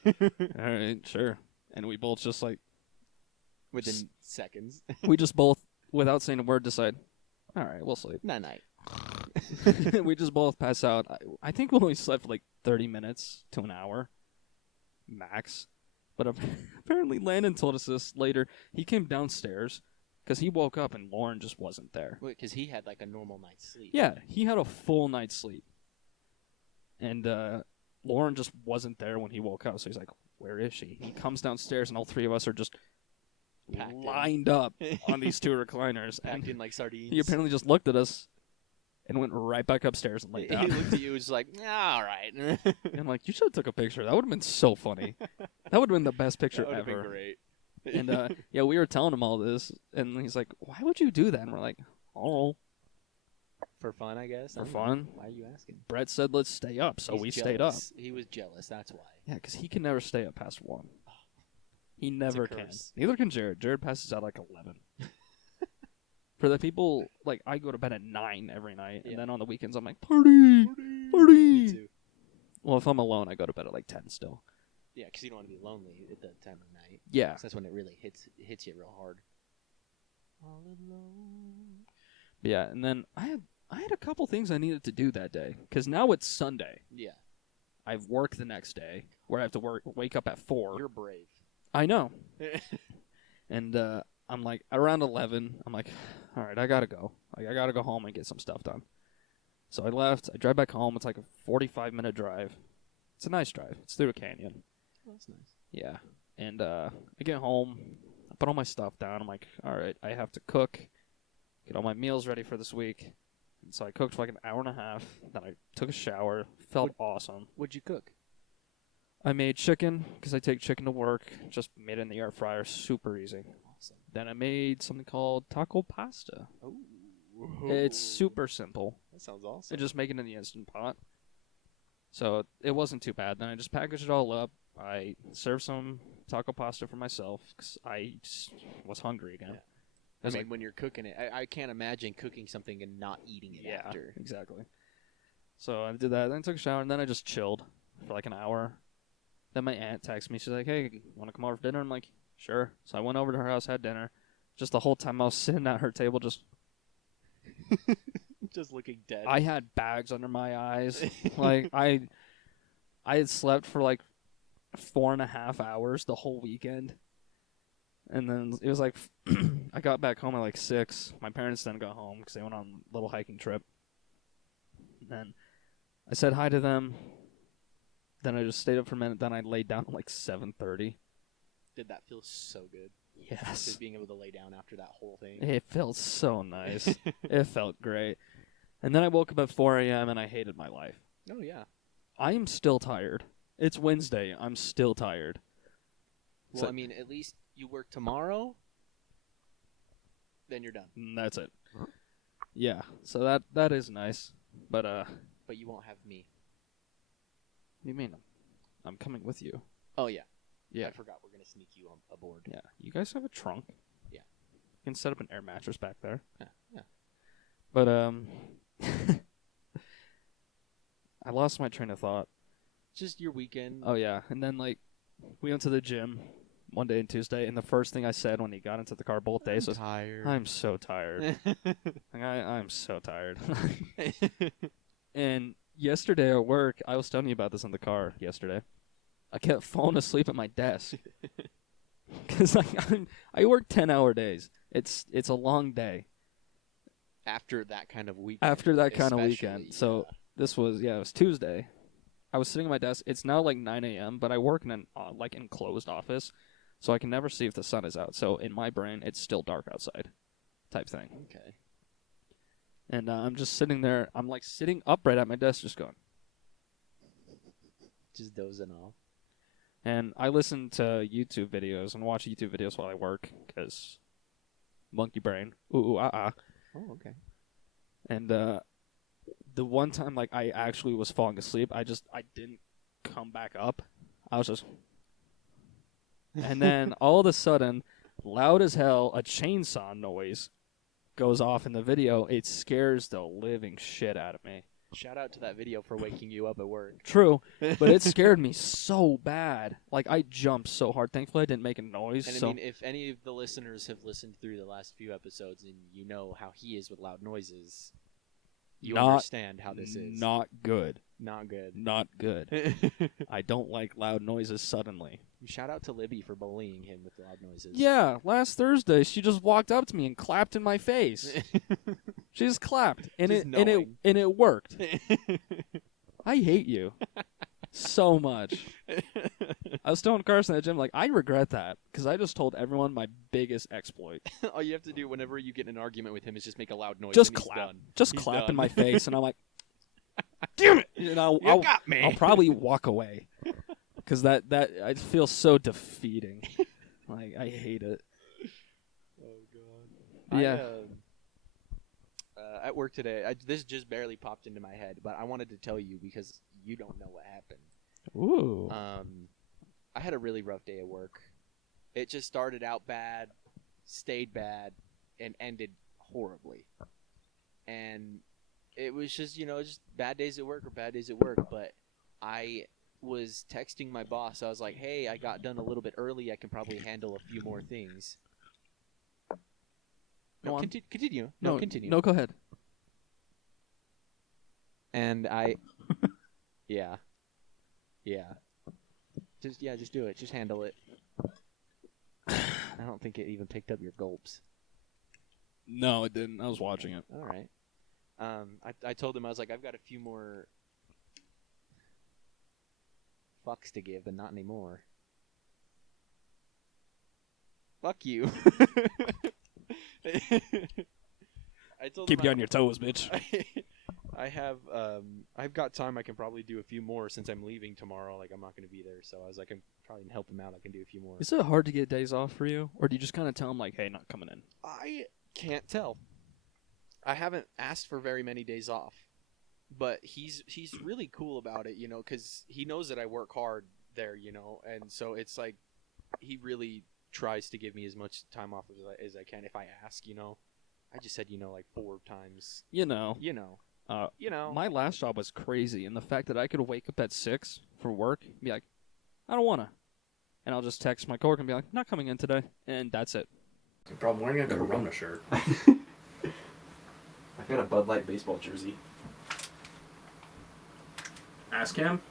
sure. And we both just like, Within seconds. we just both, without saying a word, decide, all right, we'll sleep. Night. We just both pass out. I think we only slept for like 30 minutes to an hour, max. But apparently Landon told us this later. He came downstairs because he woke up and Lauren just wasn't there. Wait, because he had like a normal night's sleep. Yeah, he had a full night's sleep. And Lauren just wasn't there when he woke up. So he's like, where is she? He comes downstairs and all three of us are just Packed in. lined up on these two recliners. Packed And in like sardines. he apparently just looked at us and went right back upstairs and laid He down. looked at you and was like, all right. And I'm like, you should have took a picture. That would have been so funny. That would have been the best picture That would have ever. been great. And yeah, we were telling him all this, and he's like, "Why would you do that?" And we're like, "Oh, For fun, I guess. I for don't know. fun." Why are you asking? Brett said, "Let's stay up," so He's we stayed up. jealous. He was jealous. That's why. Yeah, because he can never stay up past 1. He a never can. curse. Neither can Jared. Jared passes out like 11. For the people, like, I go to bed at 9 every night, Yeah. and then on the weekends I'm like, party, party. Me too. Well, if I'm alone, I go to bed at like 10 still. Yeah, because you don't want to be lonely at that time of night. Yeah. 'Cause that's when it really hits you real hard. All alone. But yeah, and then I had a couple things I needed to do that day, because now it's Sunday. Yeah. I've work the next day, where I have to wake up at 4. You're brave. I know. And I'm like, around 11, I'm like, all right, I got to go. Like, I got to go home and get some stuff done. So I left. I drive back home. It's like a 45-minute drive. It's a nice drive. It's through a canyon. Oh, that's nice. Yeah. And I get home. I put all my stuff down. I'm like, all right, I have to cook, get all my meals ready for this week. And so I cooked for like an hour and a half. Then I took a shower. Felt awesome. What'd you cook? I made chicken because I take chicken to work. Just made it in the air fryer. Super easy. Awesome. Then I made something called taco pasta. Oh. It's super simple. That sounds awesome. I just make it in the Instant Pot. So it wasn't too bad. Then I just packaged it all up. I served some taco pasta for myself because I just was hungry again. Yeah. I was I mean, like, when you're cooking it, I can't imagine cooking something and not eating it yeah, after. exactly. So I did that. Then I took a shower, and then I just chilled for like an hour. Then my aunt texted me. She's like, hey, you want to come over for dinner? I'm like, sure. So I went over to her house, had dinner. Just the whole time I was sitting at her table, just Just looking dead. I had bags under my eyes. Like, I had slept for like 4.5 hours the whole weekend. And then it was like, I got back home at like 6. My parents then got home because they went on a little hiking trip. And then I said hi to them. Then I just stayed up for a minute. Then I laid down at like 7:30. Did that feel so good? Yes. Just being able to lay down after that whole thing. It felt so nice. It felt great. And then I woke up at 4 a.m. and I hated my life. Oh, yeah. I am still tired. It's Wednesday. I'm still tired. Well, So- I mean, at least you work tomorrow, then you're done. And that's it. Yeah. So that is nice. But But you won't have me. what do you mean? I'm coming with you. Oh, yeah. Yeah. I forgot we're going to sneak you aboard. Yeah. You guys have a trunk? Yeah. You can set up an air mattress back there. Yeah. But I lost my train of thought. Just your weekend. Oh yeah, and then like we went to the gym Monday and Tuesday, and the first thing I said when he got into the car both days was, tired. "I'm so tired. Like, I'm so tired." And yesterday at work, I was telling you about this in the car yesterday. I kept falling asleep at my desk because I work 10-hour days. It's a long day After that kind of weekend. after that kind of especially, weekend. So this was it was Tuesday. I was sitting at my desk. It's now like 9 a.m., but I work in an like enclosed office, so I can never see if the sun is out. So in my brain, it's still dark outside, type thing. Okay. And I'm just sitting there. I'm like sitting upright at my desk, just going. Just dozing off. And I listen to YouTube videos and watch YouTube videos while I work because monkey brain. Ooh, ah. Oh, okay. And the one time like I actually was falling asleep, I didn't come back up. I was just, and then all of a sudden, loud as hell, a chainsaw noise goes off in the video. It scares the living shit out of me. Shout out to that video for waking you up at work. True, but it scared me so bad. Like, I jumped so hard. Thankfully, I didn't make a noise. And so. I mean, if any of the listeners have listened through the last few episodes and you know how he is with loud noises, you understand how this is. Not good. Not good. Not good. I don't like loud noises suddenly. Shout out to Libby for bullying him with loud noises. Yeah, last Thursday she just walked up to me and clapped in my face. She just clapped, and it worked. I hate you so much. I was telling Carson at the gym, like, I regret that because I just told everyone my biggest exploit. All you have to do whenever you get in an argument with him is just make a loud noise. Just and he's clap. done. Just He's clap done. in my face, and I'm like, damn it! And I'll got me. I'll probably walk away because that I feel so defeating. Like, I hate it. Oh god. Yeah. At work today, this just barely popped into my head, but I wanted to tell you because you don't know what happened. Ooh. I had a really rough day at work. It just started out bad, stayed bad, and ended horribly. And it was just, just bad days at work are bad days at work. But I was texting my boss. I was like, hey, I got done a little bit early. I can probably handle a few more things. Go on. Continue. No, continue. No, go ahead. And yeah. Just do it. Just handle it. I don't think it even picked up your gulps. No, it didn't. I was watching it. All right. I told him, I was like, I've got a few more fucks to give, but not anymore. Fuck you. I told Keep him you on your toes, bitch. I've got time. I can probably do a few more since I'm leaving tomorrow. Like, I'm not going to be there, so I was like, I'm probably going to help him out. I can do a few more. Is it hard to get days off for you, or do you just kind of tell him like, "Hey, not coming in"? I can't tell. I haven't asked for very many days off, but he's really cool about it, because he knows that I work hard there, and so it's like he really tries to give me as much time off as I can if I ask, I just said, like 4 times. My last job was crazy, and the fact that I could wake up at 6 for work and be like, I don't want to. And I'll just text my coworker and be like, not coming in today. And that's it. Bro, I'm wearing a Corona shirt. I've got a Bud Light baseball jersey. Ask him.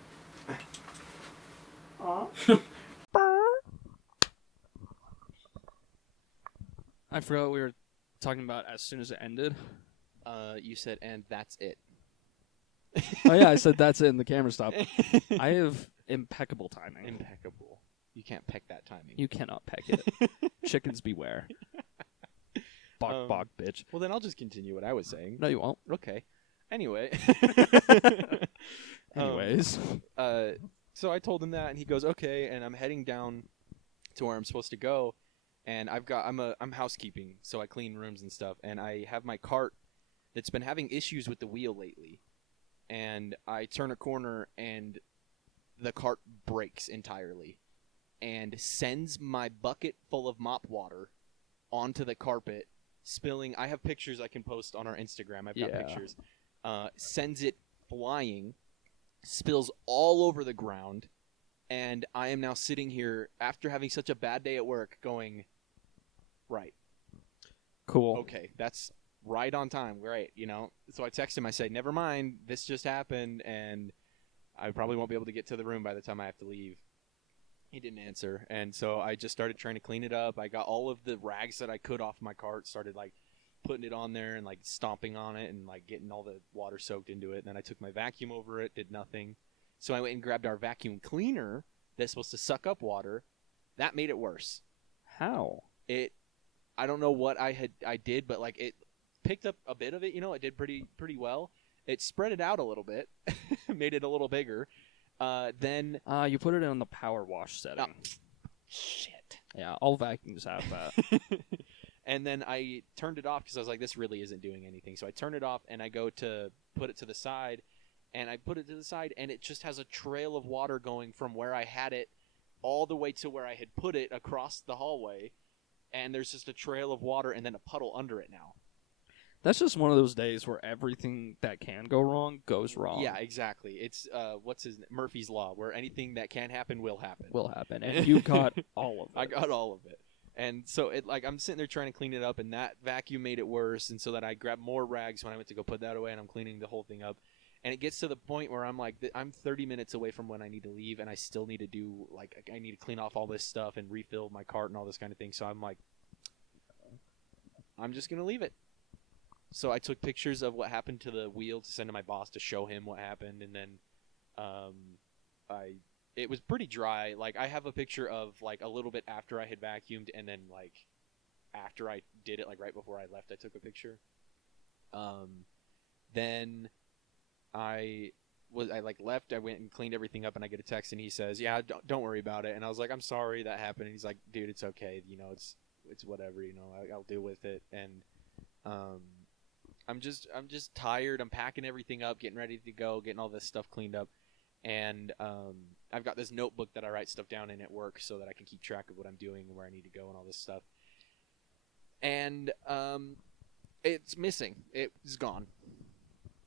I forgot what we were talking about as soon as it ended. You said, and that's it. Oh, yeah, I said that's it, and the camera stopped. I have impeccable timing. Impeccable. You can't peck that timing. You cannot peck it. Chickens beware. Bok, bok, bitch. Well, then I'll just continue what I was saying. No, you won't. Okay. Anyway. Anyways. So I told him that, and he goes, okay, and I'm heading down to where I'm supposed to go, and I'm housekeeping, so I clean rooms and stuff, and I have my cart that's been having issues with the wheel lately, and I turn a corner, and the cart breaks entirely, and sends my bucket full of mop water onto the carpet, spilling. I have pictures I can post on our Instagram. I've got pictures. Sends it flying, spills all over the ground, and I am now sitting here after having such a bad day at work going, right. Cool. Okay, that's right on time. Great, So I text him. I say, never mind. This just happened, and I probably won't be able to get to the room by the time I have to leave. He didn't answer, and so I just started trying to clean it up. I got all of the rags that I could off my cart, started like putting it on there and like stomping on it and like getting all the water soaked into it. And then I took my vacuum over it, did nothing. So I went and grabbed our vacuum cleaner that's supposed to suck up water. That made it worse. How? I don't know what I did, but like it picked up a bit of it. You know, it did pretty well. It spread it out a little bit, made it a little bigger. Then you put it in the power wash setting. Shit. Yeah, all vacuums have that. And then I turned it off because I was like, this really isn't doing anything. So I turned it off and I go to put it to the side, and I put it to the side, and it just has a trail of water going from where I had it all the way to where I had put it across the hallway, and there's just a trail of water and then a puddle under it now. That's just one of those days where everything that can go wrong goes wrong. Yeah, exactly. It's Murphy's Law, where anything that can happen will happen. Will happen, and you got all of it. I got all of it. And so I'm sitting there trying to clean it up, and that vacuum made it worse. And so that I grabbed more rags when I went to go put that away, and I'm cleaning the whole thing up. And it gets to the point where I'm like, I'm 30 minutes away from when I need to leave, and I still need to do, like, I need to clean off all this stuff and refill my cart and all this kind of thing. So I'm like, I'm just going to leave it. So I took pictures of what happened to the wheel to send to my boss to show him what happened, and then it was pretty dry. Like, I have a picture of, like, a little bit after I had vacuumed, and then, like, after I did it, like, right before I left, I took a picture. Then I left, I went and cleaned everything up, and I get a text, and he says, yeah, don't worry about it. And I was like, I'm sorry that happened. And he's like, dude, it's okay. You know, it's whatever, you know, I'll deal with it. And, I'm just tired. I'm packing everything up, getting ready to go, getting all this stuff cleaned up. And I've got this notebook that I write stuff down in at work so that I can keep track of what I'm doing and where I need to go and all this stuff. And it's missing. It's gone.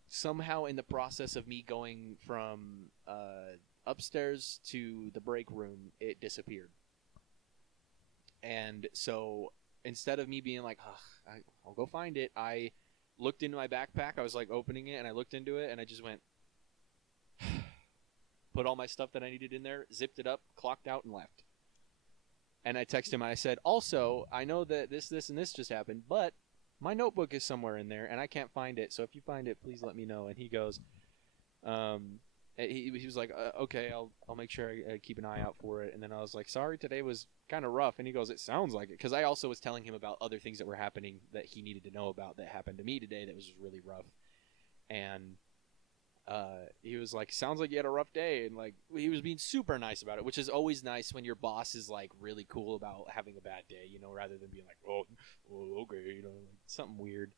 Somehow in the process of me going from upstairs to the break room, it disappeared. And so instead of me being like, I'll go find it, I looked into my backpack. I was like opening it, and I looked into it, and I just went, put all my stuff that I needed in there, zipped it up, clocked out, and left. And I texted him, and I said, also, I know that this, and this just happened, but my notebook is somewhere in there, and I can't find it. So if you find it, please let me know. And he goes, he was like, okay, I'll make sure I keep an eye out for it. And then I was like, sorry, today was kind of rough. And he goes, it sounds like it. Because I also was telling him about other things that were happening that he needed to know about that happened to me today that was really rough. And he was like, sounds like you had a rough day. And like, he was being super nice about it, which is always nice when your boss is like really cool about having a bad day, you know, rather than being like, oh okay, you know, like something weird.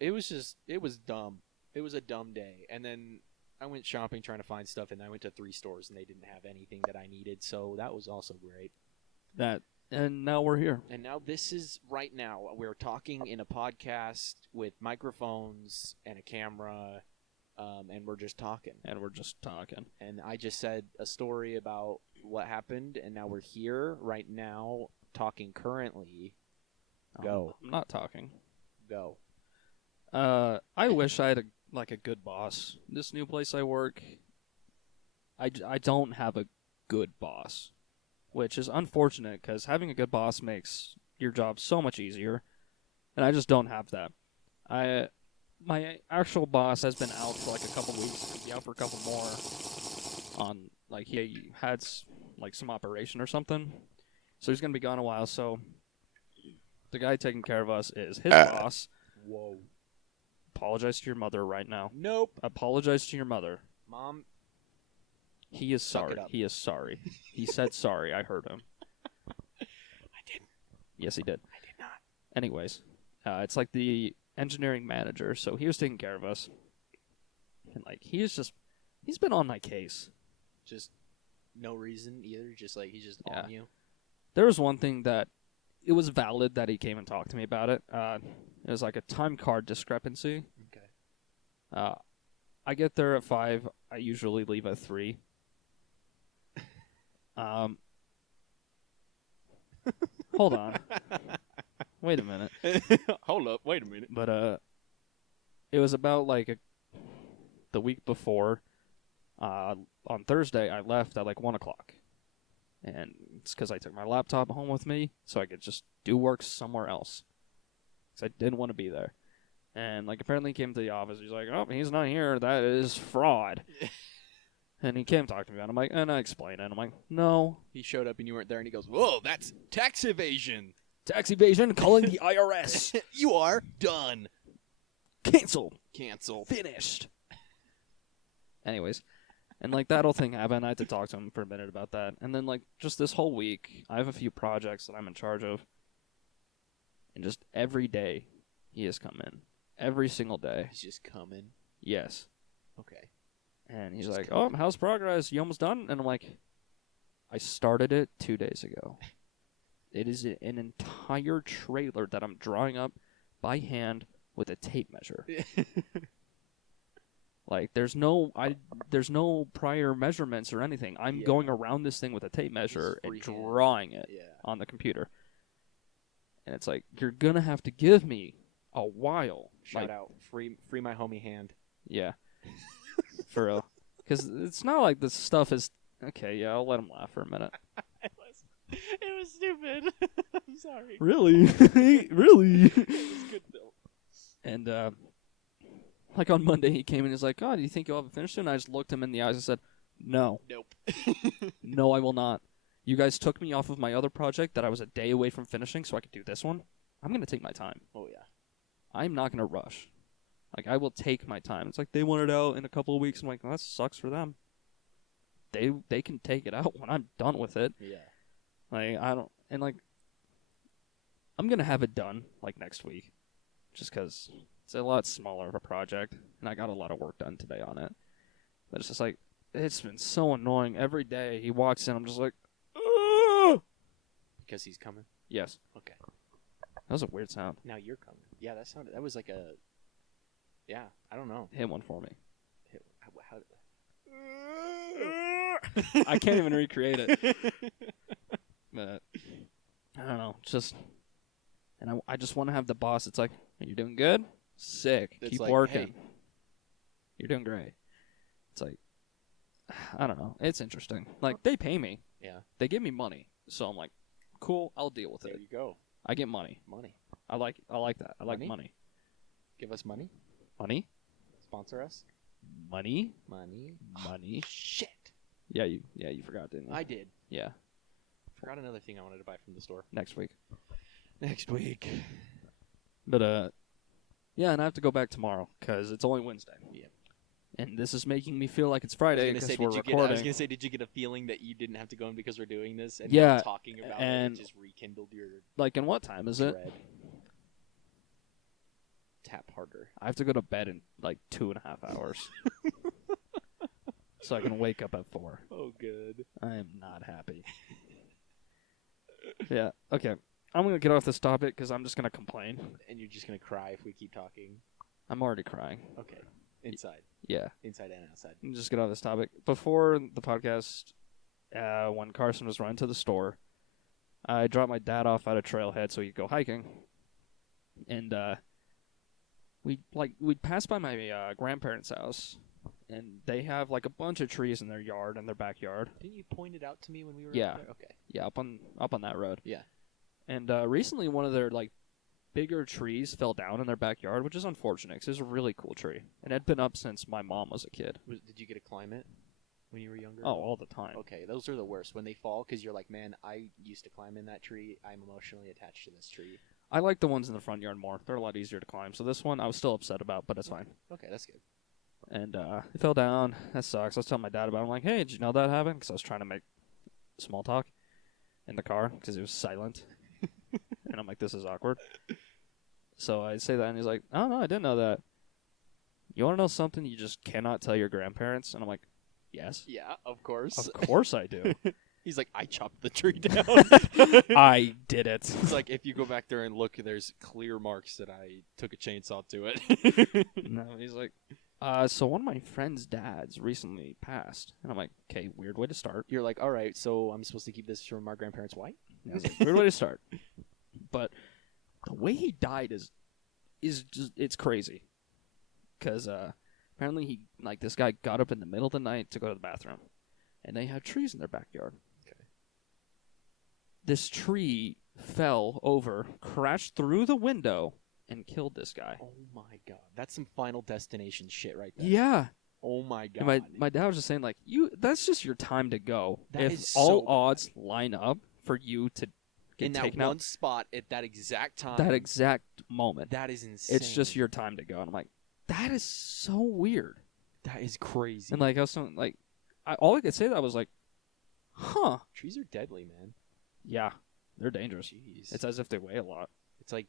It was dumb. It was a dumb day. And then I went shopping trying to find stuff, and I went to 3 stores, and they didn't have anything that I needed, so that was also great. And now we're here. And now this is right now. We're talking in a podcast with microphones and a camera, and we're just talking. And I just said a story about what happened, and now we're here right now talking currently. Go. I'm not talking. Go. I wish I had a good boss. This new place I work, I don't have a good boss, which is unfortunate because having a good boss makes your job so much easier, and I just don't have that. My actual boss has been out for like a couple weeks. He'll be out for a couple more. Like he had like some operation or something, so he's gonna be gone a while. So the guy taking care of us is his boss. Whoa. Apologize to your mother right now. Nope. Apologize to your mother. Mom. He is Suck sorry. it up. He is sorry. He said sorry. I heard him. I didn't. Yes, he did. I did not. Anyways, it's like the engineering manager, so he was taking care of us. And like he's been on my case. Just no reason either. Just like he's just Yeah. on you. There was one thing that it was valid that he came and talked to me about it. It was like a time card discrepancy. Okay. I get there at 5. I usually leave at 3. Hold on. Wait a minute. Hold up. Wait a minute. But it was about like the week before. On Thursday, I left at like 1 o'clock. And it's because I took my laptop home with me so I could just do work somewhere else. Because I didn't want to be there. And, like, apparently he came to the office. He's like, oh, he's not here. That is fraud. And he came talk to me about it. I'm like, and I explained it. And I'm like, no. He showed up and you weren't there, and he goes, "Whoa, that's tax evasion. Tax evasion, calling the IRS. You are done. Cancel. Cancel." Finished. Anyways. And, like, that whole thing happened. I had to talk to him for a minute about that. And then, like, just this whole week, I have a few projects that I'm in charge of. And just every day, he has come in. Every single day. He's just coming. Yes. Okay. And he's Just like, coming. oh, how's progress? You almost done? And I'm like, I started it 2 days ago. It is an entire trailer that I'm drawing up by hand with a tape measure. Like, there's no prior measurements or anything. I'm going around this thing with a tape measure and freehand. drawing it Yeah. on the computer. And it's like, you're going to have to give me a while. Shout Like, out. Free my homie hand. yeah. For real. Because it's not like this stuff is... Okay, yeah, I'll let him laugh for a minute. It was stupid. I'm sorry. Really? Really? It was good though. And, like, on Monday, he came and he's like, oh, do you think you'll have it finished soon? And I just looked him in the eyes and said, no. Nope. No, I will not. You guys took me off of my other project that I was a day away from finishing so I could do this one. I'm going to take my time. Oh, yeah. I'm not going to rush. Like, I will take my time. It's like, they want it out in a couple of weeks. I'm like, well, that sucks for them. They can take it out when I'm done with it. Yeah. Like, I don't... And, like, I'm going to have it done, like, next week. Just because it's a lot smaller of a project. And I got a lot of work done today on it. But it's just like, it's been so annoying. Every day he walks in, I'm just like, ugh! Because he's coming. Yes. Okay. That was a weird sound. Now you're coming. Yeah, that was like a... Yeah, I don't know. Hit one for me. How I can't even recreate it. But I don't know. Just, and I just want to have the boss. It's like, you're doing good? Sick. It's Keep like, working. hey. You're doing great. It's like, I don't know. It's interesting. Like, they pay me. Yeah. They give me money. So I'm like, cool, I'll deal with There it. you go. I get money. Money. I like that. I like Money? money. Give us money. Money? Sponsor us. Money? Money. Money? Shit. Yeah, you forgot, didn't you? I did. Yeah. Forgot another thing I wanted to buy from the store. Next week. Next week. But, yeah, and I have to go back tomorrow because it's only Wednesday. Yeah. And this is making me feel like it's Friday because we're I recording. was gonna say, did you get a feeling that you didn't have to go in because we're doing this? And Yeah, not talking about and- it just rekindled your Like, and what time is it? dread. Tap harder. I have to go to bed in like 2.5 hours. So I can wake up at 4. Oh, good. I am not happy. Yeah, okay. I'm going to get off this topic because I'm just going to complain. And you're just gonna cry if we keep talking. I'm already crying. Okay. Inside. Yeah. Inside and outside. Just get off this topic. Before the podcast, when Carson was running to the store, I dropped my dad off at a trailhead so he could go hiking. And we'd pass by my grandparents' house, and they have like a bunch of trees in their yard, in their backyard. Didn't you point it out to me when we were Yeah. up there? Okay. Yeah, up on that road. Yeah. And recently, one of their like bigger trees fell down in their backyard, which is unfortunate because it was a really cool tree, and it had been up since my mom was a kid. Did you get to climb it when you were younger? Oh, all the time. Okay, those are the worst when they fall because you're like, man, I used to climb in that tree. I'm emotionally attached to this tree. I like the ones in the front yard more. They're a lot easier to climb. So this one I was still upset about, but it's fine. Okay, that's good. And it fell down. That sucks. I was telling my dad about it. I'm like, hey, did you know that happened? Because I was trying to make small talk in the car because it was silent. And I'm like, this is awkward. So I say that, and he's like, oh, no, I didn't know that. You want to know something you just cannot tell your grandparents? And I'm like, yes. Yeah, of course. Of course I do. He's like, I chopped the tree down. I did it. It's like, if you go back there and look, there's clear marks that I took a chainsaw to it. No, he's like, so one of my friend's dads recently passed. And I'm like, okay, weird way to start. You're like, all right, so I'm supposed to keep this from our grandparents' wife? Yeah, I was like, weird way to start. But the way he died is just, it's crazy. Because apparently this guy got up in the middle of the night to go to the bathroom. And they had trees in their backyard. Okay. this tree fell over, crashed through the window, and killed this guy. Oh my god, that's some Final Destination shit right there. Yeah. Oh my god. And my dad was just saying, like, that's just your time to go. That if is all so odds line up for you to get in that taken one out, spot at that exact time. that exact moment, that is insane. it's just your time to go. And I'm like, that is so weird. That is crazy. And like, I was like, all I could say that was like, huh. Trees are deadly, man. Yeah, they're dangerous. Jeez. It's as if they weigh a lot. It's like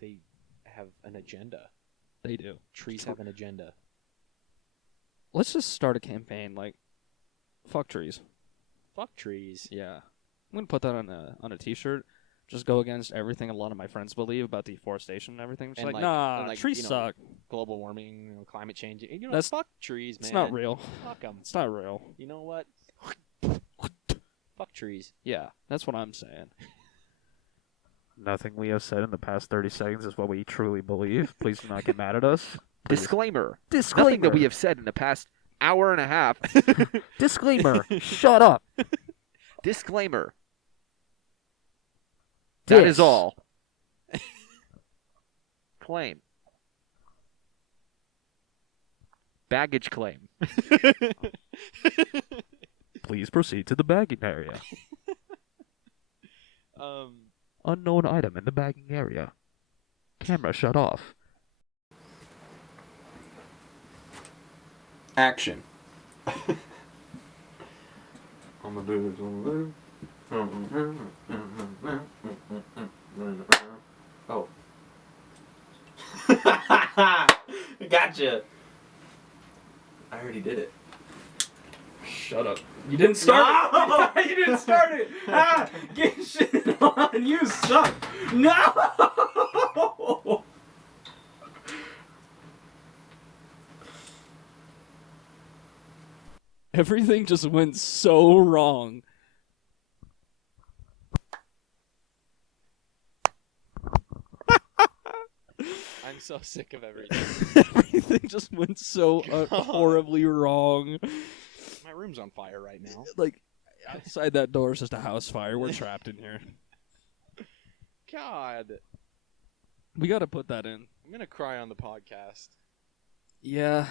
they have an agenda. They do. Trees have an agenda. Let's just start a campaign like, fuck trees. Fuck trees. Yeah, I'm gonna put that on a T-shirt. Just go against everything a lot of my friends believe about deforestation and everything. Just And like, like- nah, and like, trees you know, suck. Global warming, climate change. You know, That's- fuck trees, man. It's not real. Fuck them. It's not real. You know what? Fuck trees. Yeah, that's what I'm saying. Nothing we have said in the past 30 seconds is what we truly believe. Please do not get mad at us. Please. Disclaimer. Disclaimer. Nothing that we have said in the past hour and a half. Disclaimer. Shut up. Disclaimer. That is Dis. all. Claim. Baggage claim. Please proceed to the bagging area. Unknown item in the bagging area. Camera shut off. Action. On the booze, on the booze. Oh. Gotcha. I already did it. Shut up. You didn't start it. You didn't start it. Ah, get shit on. You suck. No. Everything just went so wrong. I'm so sick of everything. Everything just went so horribly wrong. My room's on fire right now. Like, outside that door is just a house fire. We're trapped in here. God. We got to put that in. I'm gonna cry on the podcast. Yeah.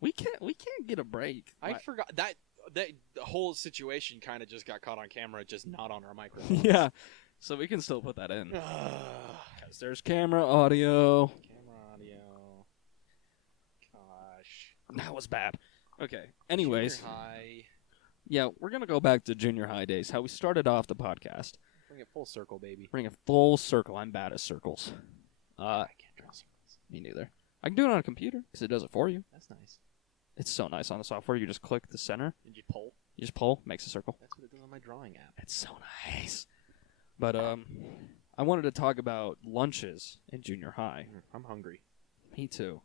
We can't get a break. I forgot that the whole situation kind of just got caught on camera, just not on our microphone. Yeah. So we can still put that in. 'Cause there's camera, audio. Camera audio. Gosh. That was bad. Okay. Anyways, Junior high. yeah, we're going to go back to junior high days. How we started off the podcast. Bring it full circle, baby. Bring it full circle. I'm bad at circles. I can't draw circles. Me neither. I can do it on a computer because it does it for you. That's nice. It's so nice on the software. You just click the center. Did you pull? You just pull, makes a circle. That's what it does on my drawing app. It's so nice. But I wanted to talk about lunches in junior high. I'm hungry. Me too.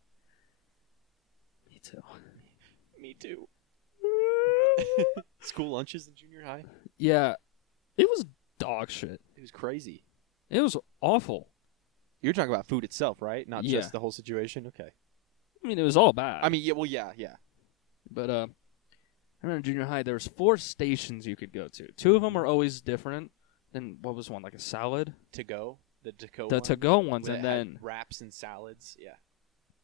Me too. Me too. School lunches in junior high? Yeah, it was dog shit. It was crazy. It was awful. You're talking about food itself, right? Not Yeah. just the whole situation? Okay. I mean, it was all bad. I mean, yeah, well, yeah. But I remember in junior high, there was 4 stations you could go to. 2 of them were always different. Then what was one, like a salad? To go? The to-go The one? to-go ones, Where and it had then wraps and salads. Yeah.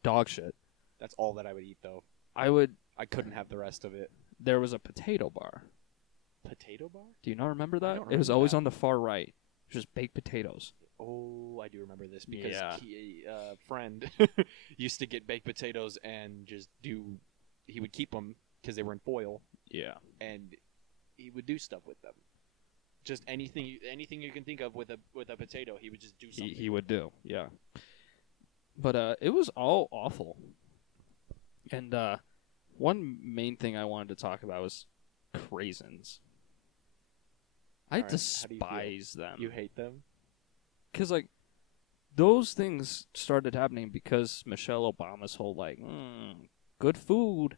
dog shit. That's all that I would eat, though. I couldn't have the rest of it. There was a potato bar. Potato bar? Do you not remember that? don't It was remember always that. on the far right. It was just baked potatoes. Oh, I do remember this because Yeah. a friend used to get baked potatoes and just do. He would keep them because they were in foil, Yeah. and he would do stuff with them. Just anything you can think of with a potato, he would just do something. He would do, yeah. But it was all awful. And one main thing I wanted to talk about was Craisins. I All right, how do you feel? despise them. You hate them? Because, like, those things started happening because Michelle Obama's whole, like, good food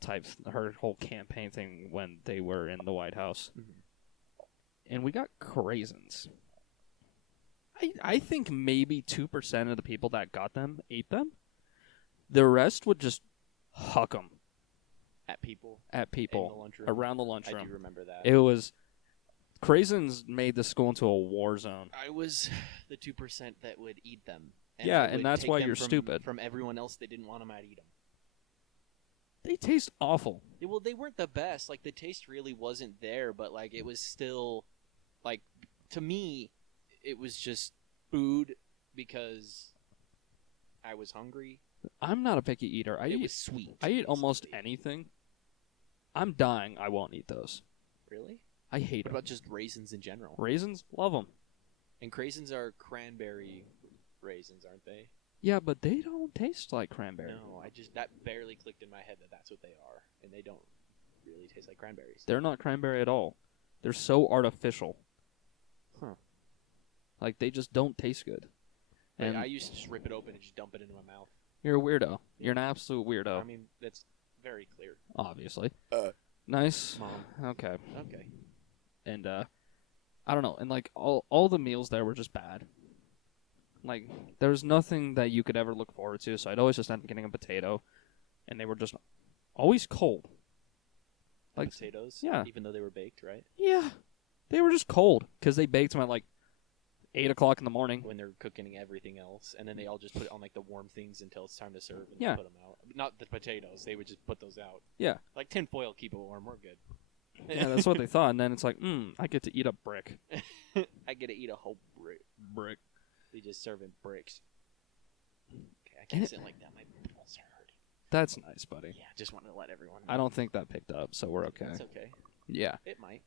type, her whole campaign thing when they were in the White House. Mhm. And we got Craisins. I think maybe 2% of the people that got them ate them. The rest would just huck them At people at in the people lunchroom. around the I lunchroom. do remember that. It was Craisins made the school into a war zone. I was the 2% that would eat them. Yeah, I and would that's take why them you're stupid. From everyone else that didn't want them, I'd eat them. They taste awful. Well, they weren't the best. Like, the taste really wasn't there, but, like, it was still, like, to me, it was just food because I was hungry. I'm not a picky eater. It was sweet. I eat almost basically. anything. I'm dying. I won't eat those. Really? I hate What them. about just raisins in general? Raisins? Love them. And Craisins are cranberry raisins, aren't they? Yeah, but they don't taste like cranberry. No, that barely clicked in my head that that's what they are, and they don't really taste like cranberries. They're not cranberry at all. They're so artificial. Huh. Like, they just don't taste good. Like, And I used to just rip it open and just dump it into my mouth. you're a weirdo. You're an absolute weirdo. I mean, that's very clear. Obviously. Nice. Mom. Okay. Okay. And, I don't know. And, like, all the meals there were just bad. Like, there was nothing that you could ever look forward to, so I'd always just end up getting a potato. And they were just always cold. Like, Potatoes? yeah. Even though they were baked, right? yeah. They were just cold. Because they baked them at, like, 8 o'clock in the morning. When they're cooking everything else, and then they all just put it on like the warm things until it's time to serve, and Yeah. put them out. Not the potatoes; they would just put those out. Yeah. Like tinfoil, keep it warm. We're good. Yeah, that's what they thought. And then it's like, I get to eat a brick. I get to eat a whole brick. Brick. They just serving bricks. Okay, I And can't it- sit like that. My balls hurt. That's nice, buddy. Yeah, just wanted to let everyone know. I don't think that picked up, so we're okay. It's okay. Yeah. It might.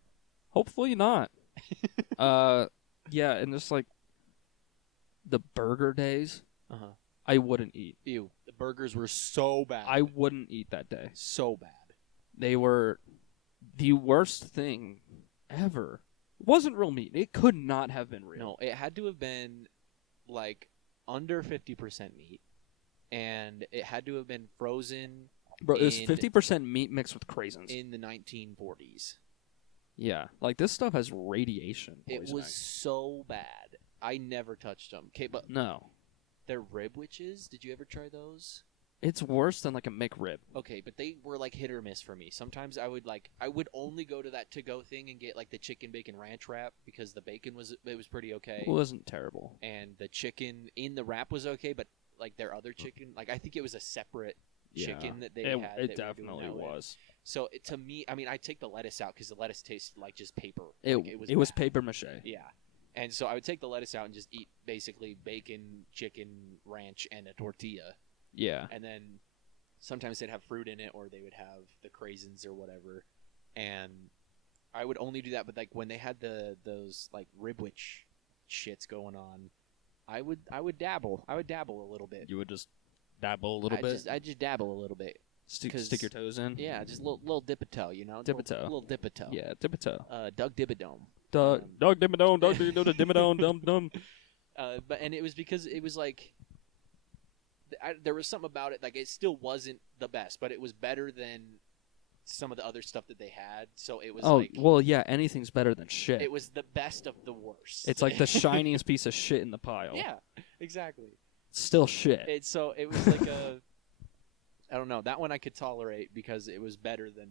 Hopefully not. Yeah, and just like the burger days, Uh huh. I wouldn't eat. Ew. The burgers were so bad. I wouldn't eat that day. so bad. They were the worst thing ever. It wasn't real meat. It could not have been real. No, it had to have been like under 50% meat, and it had to have been frozen Bro, it was in- 50% meat mixed with craisins. in the 1940s. Yeah, like this stuff has radiation It poisoning. was so bad. I never touched them. Okay, but No. they're rib witches. Did you ever try those? It's worse than like a McRib. Okay, but they were like hit or miss for me. Sometimes I would only go to that to-go thing and get like the chicken bacon ranch wrap because the bacon was pretty okay. It wasn't terrible. And the chicken in the wrap was okay, but like their other chicken, like I think it was a separate chicken that they it, had. it that we were doing definitely that with. was. So to me, I mean, I take the lettuce out because the lettuce tasted like just paper. It, Like, it was bad. paper mache. Yeah, and so I would take the lettuce out and just eat basically bacon, chicken, ranch, and a tortilla, Yeah. and then sometimes they'd have fruit in it, or they would have the craisins or whatever, and I would only do that. But like when they had those like ribwich shits going on, I would dabble. I would dabble a little bit. You would just dabble a little bit. I just dabble a little bit. Stick 'cause- your toes in. Yeah, just a little dip a toe, you know. Dip a toe. Little dip a toe. Yeah, dip a toe. Doug Dibadome. Doug Dimmadome, Doug Dimmadome, dum dum. But it was because it was like there was something about it. Like it still wasn't the best, but it was better than some of the other stuff that they had. So it was Oh like well, yeah. Anything's better than shit. it was the best of the worst. It's like the shiniest piece of shit in the pile. yeah, exactly. Still shit. It was like a I don't know, that one I could tolerate because it was better than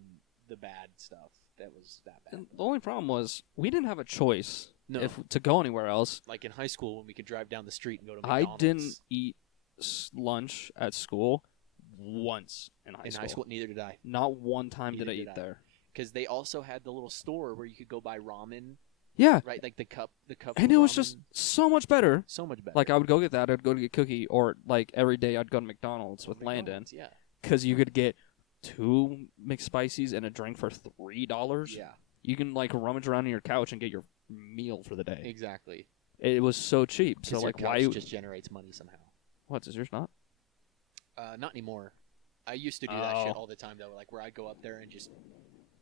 the bad stuff that was that bad. And the only problem was we didn't have a choice No. to go anywhere else. Like in high school when we could drive down the street and go to I McDonald's. didn't eat lunch at school once in high In school. high school, neither did I. Not one time did Neither I did eat I. there. Because they also had the little store where you could go buy ramen, Yeah, right? Like the cup. and of it was ramen. just so much better. so much better. Like I would go get that. I'd go to get cookie, or like every day I'd go to McDonald's with Landon McDonald's, Yeah. because you could get 2 McSpicies and a drink for $3. Yeah. You can like rummage around in your couch and get your meal for the day. Exactly. It was so cheap. So 'Cause your like, why? couch just generates money somehow. What is yours not? Not anymore. I used to do that shit Oh. all the time though. Like where I'd go up there and just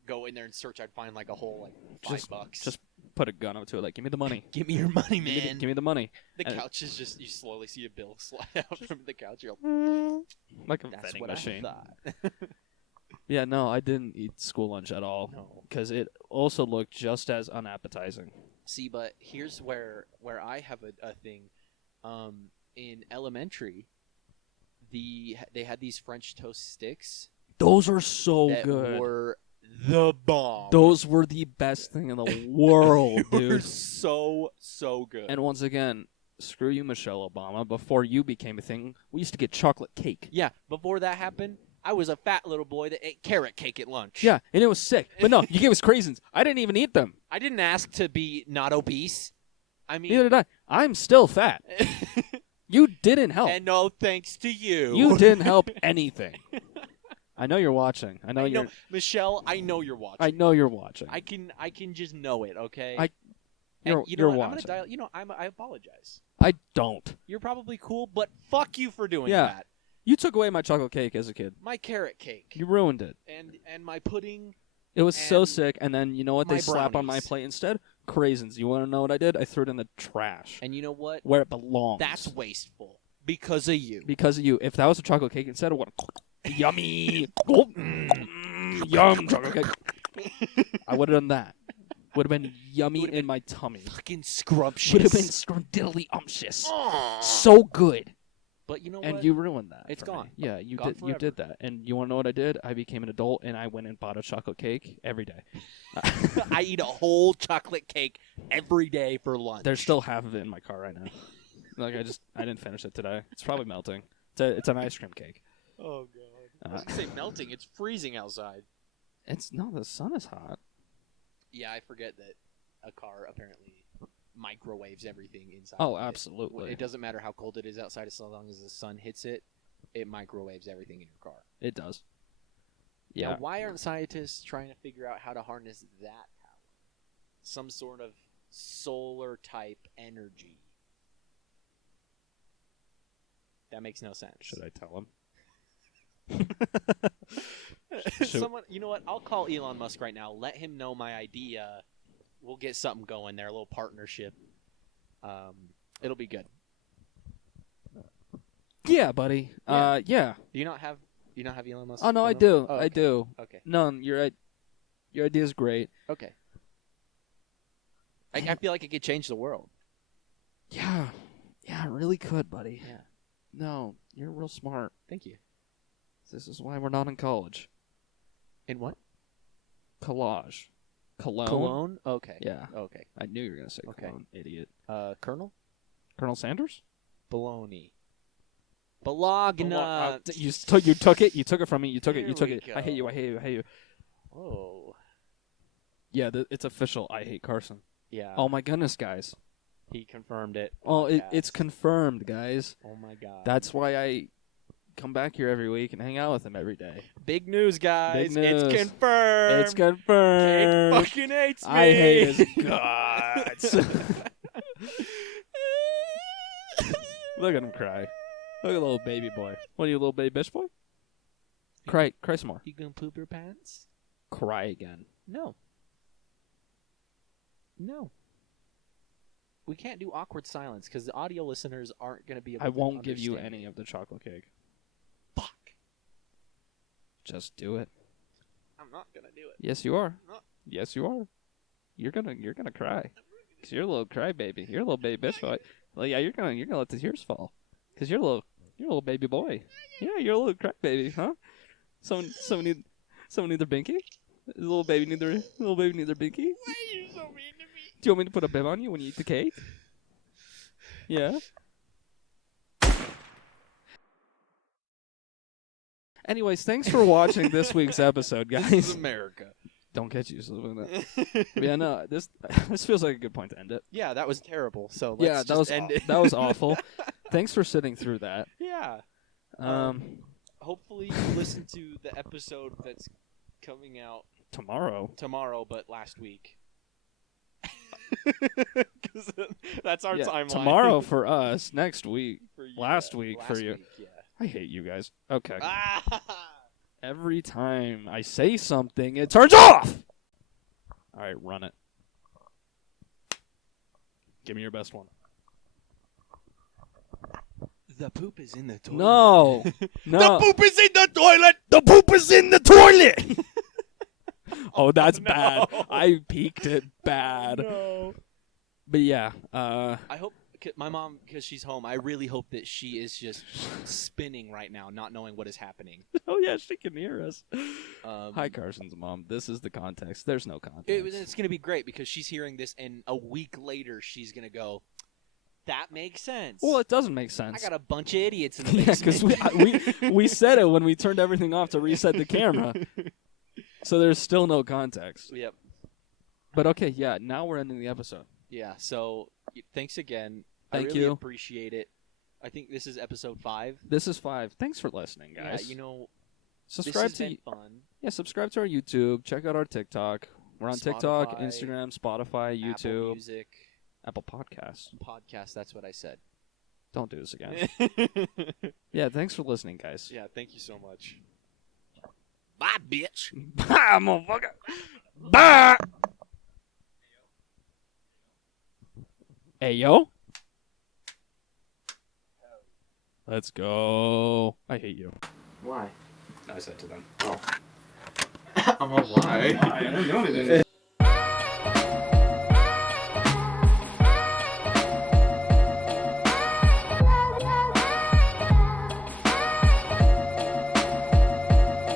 go in there and search. I'd find like a whole like $5. Just put a gun up to it. Like, give me the money. give me your money, Give me the- man. give me the money. The and- couch is just you slowly see a bill slide out from the couch. You're like, Like a that's vending what machine. I thought. Yeah, no, I didn't eat school lunch at all No. because it also looked just as unappetizing. See, but here's where I have a thing. In elementary, they had these French toast sticks Those are so that good. were the bomb. Those were the best thing in the world, They were dude. so good. And once again, screw you, Michelle Obama. Before you became a thing, we used to get chocolate cake. yeah, before that happened, I was a fat little boy that ate carrot cake at lunch. Yeah, and it was sick. But no, you gave us Craisins. I didn't even eat them. I didn't ask to be not obese. I mean, Neither did I. I'm still fat. You didn't help. and no thanks to you. You didn't help anything. I know you're watching. I know I you're. know, Michelle, I know you're watching. I know you're watching. I can just know it, okay? You're, and you know you're what? watching. I'm gonna dial. I apologize. I don't. You're probably cool, but fuck you for doing Yeah. that. You took away my chocolate cake as a kid. My carrot cake You ruined it. and my pudding. It was so And sick. And then you know what they my slap on my brownies. plate instead? Craisins. You want to know what I did? I threw it in the trash And you know what? where it belongs. That's wasteful because of you. because of you. If that was a chocolate cake instead, I would have yummy. Yum chocolate cake. I would have done that. Would have been yummy Would've in my tummy. Fucking scrumptious. Would have been scrumdiddly-umptious. So good. But you know And what? you ruined that. It's for me. gone. Yeah, you Gone did. You forever. did that. And you want to know what I did? I became an adult and I went and bought a chocolate cake every day. I eat a whole chocolate cake every day for lunch. There's still half of it in my car right now. Like I didn't finish it today. It's probably melting. It's an ice cream cake. Oh god. I was Uh, gonna say melting. It's freezing outside. it's no, the sun is hot. Yeah, I forget that a car apparently microwaves everything inside. Oh, of it. absolutely. It doesn't matter how cold it is outside, as long as the sun hits it, it microwaves everything in your car. It does. Yeah. Now, why aren't scientists trying to figure out how to harness that power? Some sort of solar type energy. That makes no sense. Should I tell him? Someone, you know what? I'll call Elon Musk right now. Let him know my idea. We'll get something going there, a little partnership. It'll be good. Yeah, buddy. Yeah. Yeah. Do you not have Elon Musk? Oh no, I phone do. number? Oh, I okay. do. Okay. No, you're right. Your idea is great. Okay. I feel like it could change the world. Yeah. Yeah, it really could, buddy. Yeah. No, you're real smart. Thank you. This is why we're not in college. In what? Collage. Cologne? Cologne? Okay. Yeah. Okay. I knew you were going to say Okay. cologne, idiot. Colonel? Colonel Sanders? Bologna. Bologna. You took it. You took it from me. You took it. Here You took we it. I hate you. go. I hate you. I hate you. Oh. Yeah, it's official. I hate Carson. Yeah. Oh my goodness, guys. He confirmed it. Oh, it's Podcast. confirmed, guys. Oh my god. That's why I come back here every week and hang out with him every day. big news, guys. Big news. It's confirmed. It's confirmed. Cake fucking hates me. I hate his guts. Look at him cry. Look at little baby boy. What are you, little baby bitch boy? Cry some more. You gonna poop your pants? Cry again. No. No. We can't do awkward silence because the audio listeners aren't going to be able I to won't give you understand any it. of the chocolate cake. Fuck. Just do it. I'm not going to do it. Yes, you are. No. Yes, you are. You're gonna cry. Cause you're a little cry baby. You're a little baby bitch boy. Well, yeah, you're gonna let the tears fall. Cause you're a little baby boy. Yeah, you're a little cry baby, huh? Someone need their binky. Little baby need their binky. Why are you so mean to me? Do you want me to put a bib on you when you eat the cake? Yeah. Anyways, thanks for watching this week's episode, This is guys. America. Don't catch you doing that. But yeah, no, this feels like a good point to end it. Yeah, that was terrible. So let's Yeah, just that was end it. that was awful. Thanks for sitting through that. Yeah. Hopefully you listen to the episode that's coming out Tomorrow. tomorrow, but last week. 'Cause that's our Yeah, timeline. tomorrow for us. Next week. For you, last week for last you. week, yeah. I hate you guys. Okay. Ah! Every time I say something, it turns off. All right, run it. Give me your best one. The poop is in the toilet. No. No. poop is in the toilet. The poop is in the toilet. Oh, that's no. bad. I peaked it bad. No. But yeah, I hope. my mom, because she's home, I really hope that she is just spinning right now, not knowing what is happening. Oh yeah, she can hear us. Um, Hi, Carson's mom. This is the context. There's no context. It's going to be great because she's hearing this, and a week later, she's going to go, that makes sense. Well, it doesn't make sense. I got a bunch of idiots in the Yeah, basement. because we said it when we turned everything off to reset the camera. So there's still no context. Yep. But okay, yeah, now we're ending the episode. Yeah, so thanks again. Thank I really you. appreciate it. I think this is episode 5. This is 5. Thanks for listening, guys. Yeah, subscribe this has been fun. Yeah, subscribe to our YouTube. Check out our TikTok. We're on TikTok, Spotify, Instagram, Spotify, Apple YouTube, Music, Apple Podcasts. podcast, that's what I said. Don't do this again. Yeah, thanks for listening, guys. Yeah, thank you so much. Bye, bitch. Bye, motherfucker. Bye. Hey, yo. Let's go. I hate you. Why? I said to them. I'm like, why? I don't know anything.